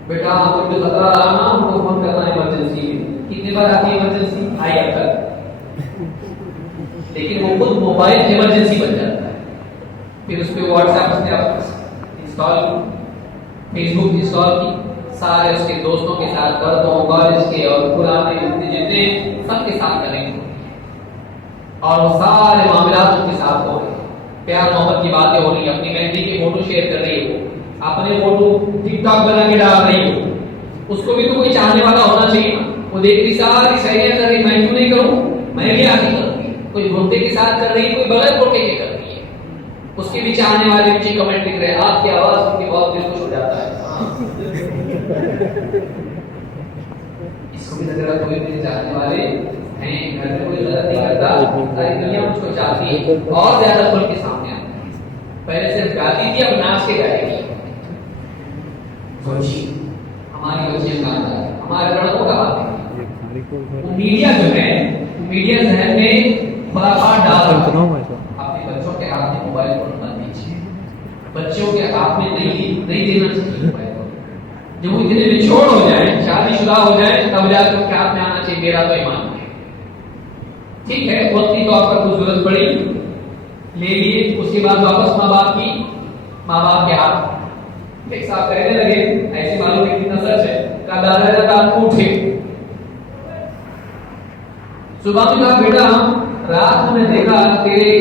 بیٹا آپ کو خطرہ رہا نا، ہم کو فون کرنا ہے ایمرجنسی میں، کتنی بار آتی ہے ایمرجنسی؟ آئی اب تک، لیکن وہ خود موبائل ایمرجنسی بن جاتا ہے۔ پھر اس پہ واٹس ایپ اس نے انسٹال کی، فیس بک انسٹال کی، سارے اس کے دوستوں کے ساتھ، گھروں کالج کے اور پرانے جتنے سب کے ساتھ کنیکٹ ہو رہی ہے، اور وہ سارے معاملات ان کے ساتھ ہو رہے ہیں، پیار محبت کی باتیں ہو رہی ہیں، اپنی مہندی کی فوٹو شیئر کر رہی ہے، اپنے فوٹو ٹک ٹاک بنا کے ڈال رہی ہے۔ اس کو بھی تو کوئی چاہنے والا ہونا چاہیے نا، وہ دیکھتی ساری سہیلیاں کر رہی، میں کیوں نہیں کروں، میں بھی آگے کروں گی۔ کوئی بھٹے کے ساتھ کر رہی ہے، کوئی بغیر بھٹے کے کر رہی ہے، اس کے بھی چاہنے والے نیچے کمنٹ لکھ رہے ہیں، آپ کی آواز سن کے بہت دل خوش ہو جاتا ہے. اس کو بھی لگ رہا کوئی میرے چاہنے والے ہیں، گھر میں کوئی غلط نہیں کرتا، ساری دنیا مجھ کو چاہتی ہے، اور زیادہ کھل کے سامنے آتا ہے. پہلے صرف گاتی تھی، اب ناچ کے گائے گی. سوچیے ہماری بچیاں کہاں جا رہی ہیں، ہمارے لڑکوں کا بات ہے. میڈیا جو ہے، میڈیا ذہن میں بار بار ڈال رہا ہے اپنے بچوں کے ہاتھ میں موبائل فون مت دیجیے، بچوں کے ہاتھ میں نہیں دینا چاہیے موبائل فون. جب وہ اتنے میچور ہو جائیں، شادی شدہ ہو جائیں، تب جا کر کیا میں آنا چاہیے میرا تو ایمان ہے. ٹھیک ہے، وقت کی طور پر کچھ ضرورت پڑی لے لیے، اس کے بعد واپس ماں باپ کے ہاتھ. ایک صاحب کہنے لگے، ایسے معلوم ہے کتنا سچ ہے، کہا دادا رات کو اٹھے، صبح میں کہا بیٹا رات میں دیکھا تیرے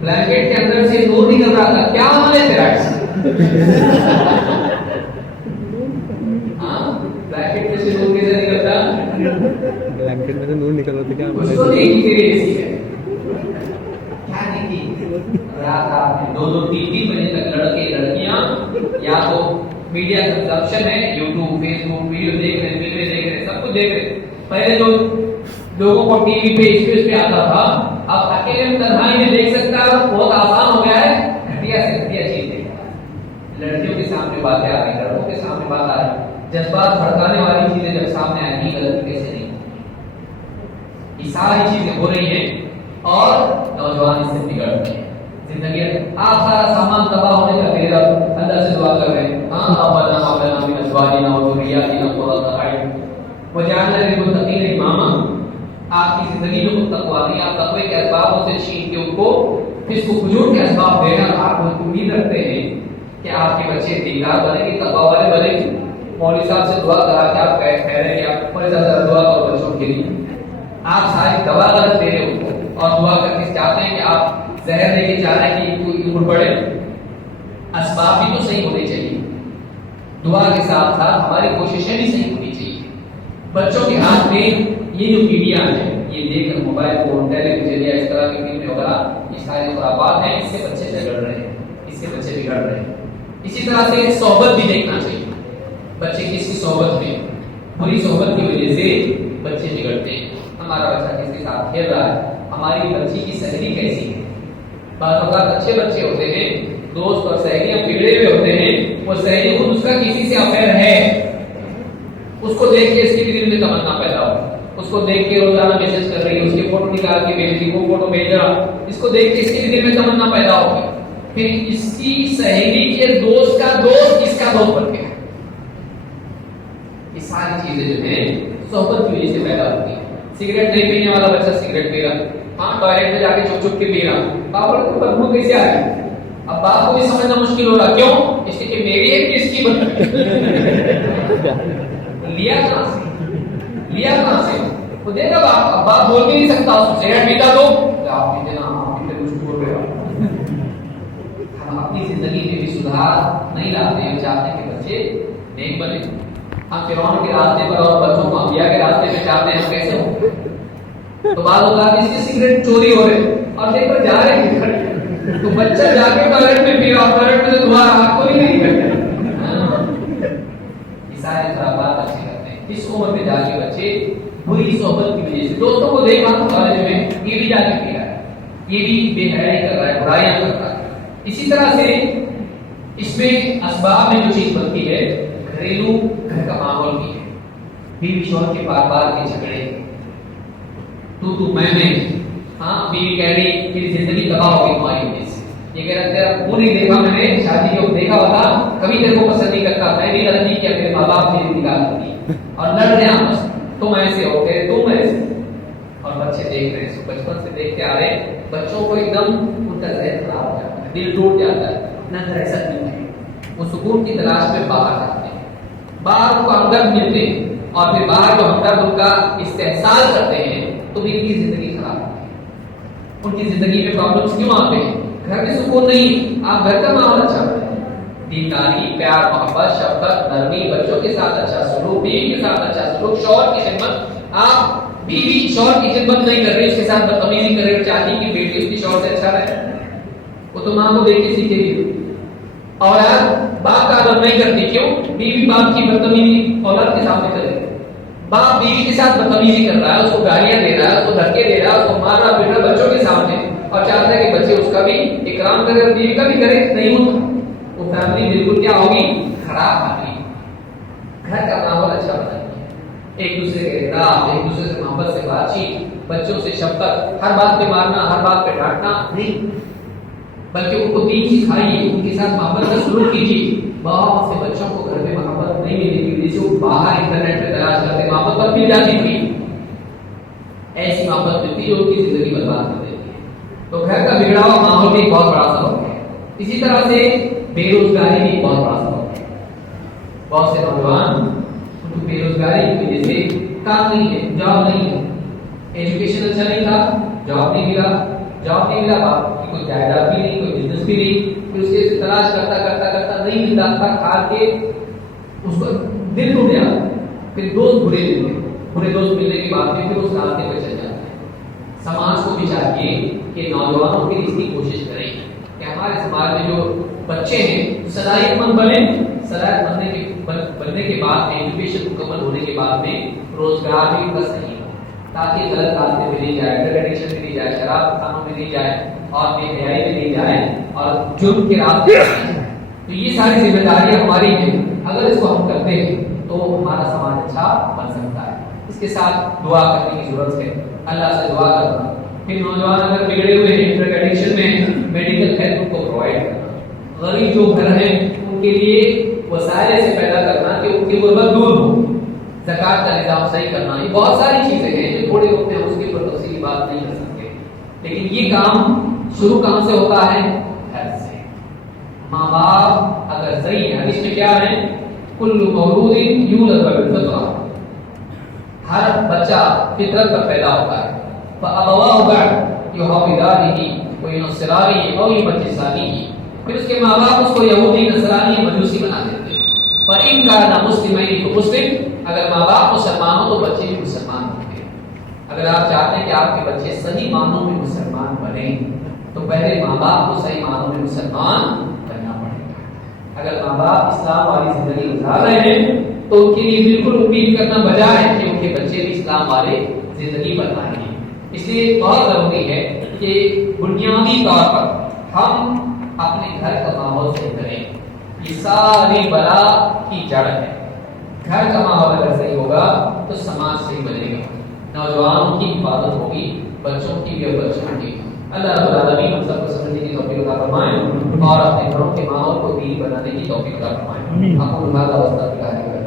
بلینکٹ کے اندر سے نور نکل رہا تھا، کیا عمل ہے تیرا؟ بلینکٹ میں سے نور کیسے نکلتا؟ بلینکٹ میں سے نور نکل رہا تھا، کیا اس کو دیکھی تیرے ایسی ہے، کیا دیکھی؟ رات میں 2-3 بجے تک لڑکے لڑکیاں یا تو میڈیا کنزمپشن ہے، یوٹیوب فیس بک ویڈیو دیکھ رہے، فلمیں دیکھ رہے، سب کچھ دیکھ رہے. پہلے جو لوگوں کو ٹی وی پہ اسپیس پہ آتا تھا، اب اکیلے میں تنہائی میں دیکھ سکتا ہے، بہت آسان ہو گیا ہے. گھٹیا سے گھٹیا چیز دیکھتا، لڑکیوں کے سامنے باتیں آ رہی، لڑکوں کے سامنے بات آ رہی، جذبات بھڑکانے والی چیزیں جب سامنے آئیں گی غلطی کیسے نہیں. یہ ساری چیزیں ہو رہی ہیں اور نوجوان اس سے بگڑ رہے ہیں. زندگی آپ سارا سامان تباہ ہونے کا دیر، اللہ سے دعا کر رہے ہیں، ہاں ربنا هب لنا من ازواجنا وذرياتنا قرة اعين وجعلنا للمتقين اماما. آپ کی زندگی میں تقوی نہیں، آپ تقوی کے اسباب سے چھین کے ان کو فسق و فجور کے اسباب دینا. آپ امید رکھتے ہیں کہ آپ کے بچے دیندار بنے گے، تقوی والے بنے گے. مولوی صاحب سے دعا کرا کے آپ کہہ رہے ہیں کہ آپ بڑے زیادہ دعا کرو بچوں کے لیے، آپ ساری دوا غلط دے رہے ہو اور دعا کر کے چاہتے ہیں کہ آپ زہر لے کے چاہ رہے ہیں کہ کوئی عمر بڑھے. اسباب بھی تو صحیح ہونے چاہیے، دعا کے ساتھ ساتھ ہماری کوششیں بھی صحیح ہونی چاہیے. بچوں کے ہاتھ میں یہ جو میڈیا ہے، یہ دیکھ کر موبائل فون، ٹیلی ویژن یا اس طرح کی فلمیں وغیرہ، یہ سارے خرابات ہیں، اس سے بچے بگڑ رہے ہیں، اس سے بچے بگڑ رہے ہیں. اسی طرح سے صحبت بھی دیکھنا چاہیے، بچے کس کی صحبت میں، بری صحبت کی وجہ سے بچے بگڑتے ہیں. ہمارا بچہ کس کے ساتھ کھیل رہا ہے، ہماری بچی کی سہیلی کیسی ہے. بعض اوقات اچھے بچے ہوتے ہیں، دوست اور سہیلیاں بگڑے ہوئے ہوتے ہیں، وہ سہیلی خود اس کا کسی سے افیئر ہے، اس کو دیکھ کے اس کے دل میں تمنا پیدا ہو، اس کو دیکھ کے روزانہ میسج کر رہی ہے، اس کے فوٹو نکال کے بھیج رہی، وہ فوٹو بھیج رہا، اس کو دیکھ کے اس کے دل میں تمنا پیدا ہوگی. پھر اس کی سہیلی کے دوست کا دوست اس کا دوست بن گیا. یہ ساری چیزیں جو ہیں صحبت کی وجہ سے پیدا ہوتی ہیں. سگریٹ نہیں پینے والا بچہ سگریٹ پی رہا، ہاں ٹوائلٹ میں جا کے چھپ چھپ کے پی رہا، باپ کو بدبو کیسے آ رہی؟ اب باپ کو بھی سمجھنا مشکل ہو رہا، کیوں؟ اس لیے کہ میری ہے کس کی بدبو لیا کہاں سے وہ دیکھا باپ بول بھی نہیں سکتا، اس سگریٹ پیتا تو آپ پیتے نا، آپ پیتے کچھ بول رہے ہو. ہم اپنی زندگی میں بھی سدھار نہیں لاتے ہیں، چاہتے ہیں کہ بچے نیک بنے. ہم فرعون کے راستے پر اور بچوں کو انبیاء کے راستے میں چاہتے ہیں ہم کیسے ہوں. تو بعض اوقات اس کی سگریٹ چوری ہو رہے اور دیکھ کر جا رہے ہیں، تو بچہ جا کے ٹوائلٹ میں پی رہا، ٹوائلٹ میں سے دوبارہ آنکھ کو نہیں کرتے. یہ سارے خرابات بچے کرتے ہیں. اس عمر میں جا کے بچے بری صحبت کی وجہ سے دوستوں کو دیکھا کالج میں یہ بھی جا کے پی رہا ہے، یہ بھی بے حیائی کر رہا ہے، برائیاں کرتا ہے. اسی طرح سے اس میں اسباب میں جو چیز بنتی ہے، گھریلو گھر کا ماحول بھی ہے. بیوی شوہر کے بار بار کے جھگڑے، تو میں ہاں بیوی کہہ رہی میری زندگی تباہ ہو گئی تمہاری وجہ سے، یہ کہہ رہا تھا وہ نہیں دیکھا میں نے، شادی کو دیکھا ہوتا کبھی تیرے کو پسند نہیں کرتا، میں بھی غلطی کیا، میرے ماں باپ نے نکال دی اور لڑ رہے ہیں آپس، تم ایسے ہو گئے تم ایسے. اور بچے دیکھ رہے ہیں، بچپن سے دیکھتے آ رہے ہیں، بچوں کو ایک دم ان کا ذہن خراب ہو جاتا ہے، دل ٹوٹ جاتا ہے. اپنا گھر ایسا نہیں ہے، وہ سکون کی تلاش میں باہر جاتے ہیں، باہر کو ہمدرد ملتے ہیں اور پھر باہر جو ہمدرد ان کا استحصال کرتے ہیں تو بھی ان کی زندگی خراب ہوتی ہے. ان کی زندگی میں پرابلمس کیوں آتے ہیں؟ گھر میں سکون نہیں. آپ گھر کا ماحول اچھا کریں، دینداری، پیار، محبت، شفقت، نرمی، بچوں کے ساتھ اچھا سلوک، بیوی کے ساتھ اچھا سلوک، شوہر کی خدمت، آپ بیوی شوہر کی خدمت نہیں کر رہی، اس کے ساتھ بدتمیزی کر رہی اور چاہتی کہ بیٹی اس کی شوہر سے اچھا رہے، وہ تو ماں کو دیکھ کے سیکھے گی. اولاد باپ کا ادب نہیں کرتی، کیوں؟ بیوی باپ کی بدتمیزی اولاد کے سامنے کرے. باپ بیوی کے ساتھ بدتمیزی کر رہا ہے، اس کو گالیاں دے رہا ہے، اس کو دھکے دے رہا ہے، اس کو مار رہا پیٹ رہا بچوں کے سامنے، اور چاہتا ہے کہ بچے اس کا بھی اکرام کرے اور بیوی کا بھی کرے. نہیں ہوتا. وہ فیملی بالکل کیا ہوگی؟ خراب ہوگی. گھر کا ماحول اچھا بنا ایک دوسرے کے احترام، ایک دوسرے سے محبت سے بات چیت، بچوں سے شفقت، ہر بات پہ مارنا، ہر بات پہ ڈانٹنا نہیں، بلکہ ان کو دین سکھائیے، ان کے ساتھ محبت کا سلوک کیجیے. بہت سے بچوں کو گھر میں محبت نہیں ملنے کی وجہ سے وہ باہر انٹرنیٹ پہ تلاش کرتے، محبت پر مل جاتی تھی، ایسی محبت ملتی جو ان کی زندگی برباد کر دیتی ہے. تو گھر کا بگڑا ہوا ماحول بھی ایک بہت بڑا سبب ہے. اسی طرح سے بے روزگاری بھی ایک بہت بڑا سبب ہے. بہت سے نوجوان بے روزگاری کی وجہ سے کام نہیں ہے، جاب نہیں ہے، ایجوکیشن اچھا نہیں تھا، جاب نہیں ملا، باپ کی کوئی جائیداد بھی نہیں، کوئی بزنس بھی نہیں، پھر اس کے تلاش کرتا نہیں ملتا تھا، کھا کے اس کو دل ٹوٹ گیا. پھر دوست برے دوست ملنے کے بعد پھر اس راستے پہ چل جاتے ہیں. سماج کو بھی چاہیے کہ نوجوانوں کے لیے اس کی کوشش کریں کہ ہمارے سماج میں جو بچے ہیں صلاحیت مند بننے کے بعد، ایجوکیشن مکمل ہونے کے بعد میں روزگار بھی بس نہیں ہو، تاکہ غلط راستے میں نہیں جائے، ڈرگ ایڈکشن میں نہیں جائے، شراب خانوں میں نہیں جائے، اور بے حیائی میں نہیں جائے، اور جرم کے راستے میں. تو یہ ساری ذمہ داریاں ہماری ہیں. اگر اس کو ہم کرتے ہیں تو ہمارا سماج اچھا بن سکتا ہے. اس کے ساتھ دعا کرنے کی ضرورت ہے، اللہ سے دعا کرنا. پھر نوجوان اگر بگڑے ہوئے ہیں، ڈرگ ایڈکشن میں ہیں، میڈیکل ہیلپ کو پرووائڈ کرنا. غریب جو گھر ہیں ان کے لیے وسائل ایسے پیدا کرنا کہ ان کی غربت دور ہو. زکوٰۃ کا نظام صحیح کرنا. یہ بہت ساری چیزیں ہیں جو تھوڑے وقت میں اس کے اوپر تفصیلی بات نہیں کر سکتے، لیکن یہ کام شروع کہاں سے ہوتا ہے؟ گھر سے. ماں باپ اگر صحیح ہے، حدیث میں کیا ہے؟ کل مولود یولد بالفطرہ، ہر بچہ فطرت پر پیدا ہوتا ہے. فابواہ یحودانہ وینصرانہ او یمجسانہ، پھر اس کے ماں باپ اس کو یہودی، نصرانی، مجوسی بنا دیتے ہیں. فإن كان مسلمین تو مسلم، اگر ماں باپ مسلمان ہو تو بچے بھی مسلمان ہوتے ہیں. اگر آپ چاہتے ہیں کہ آپ کے بچے صحیح معنوں میں مسلمان بنیں تو پہلے ماں باپ کو صحیح معنوں میں مسلمان بننا پڑے گا. اگر ماں باپ اسلام والی زندگی گزار رہے ہیں تو ان کے لیے بالکل امید کرنا بجائے کہ ان کے بچے بھی اسلام والے زندگی بنائیں گے. اس لیے بہت ضروری ہے کہ بنیادی طور پر ہم اپنے گھر کا ماحول صحیح کریں. یہ ساری بلا کی جڑ ہے. گھر کا ماحول اگر صحیح ہوگا تو سماج صحیح بنے گا، نوجوانوں کی حفاظت ہوگی، بچوں کی بھی اور بچوں کی. اللہ رب العالمین ہم سب کو سمجھنے کی توفیق عطا فرمائے اور اپنے گھروں کے ماحول کو دین بنانے کی توفیق عطا فرمائے. اقول هذا واستغفر الله.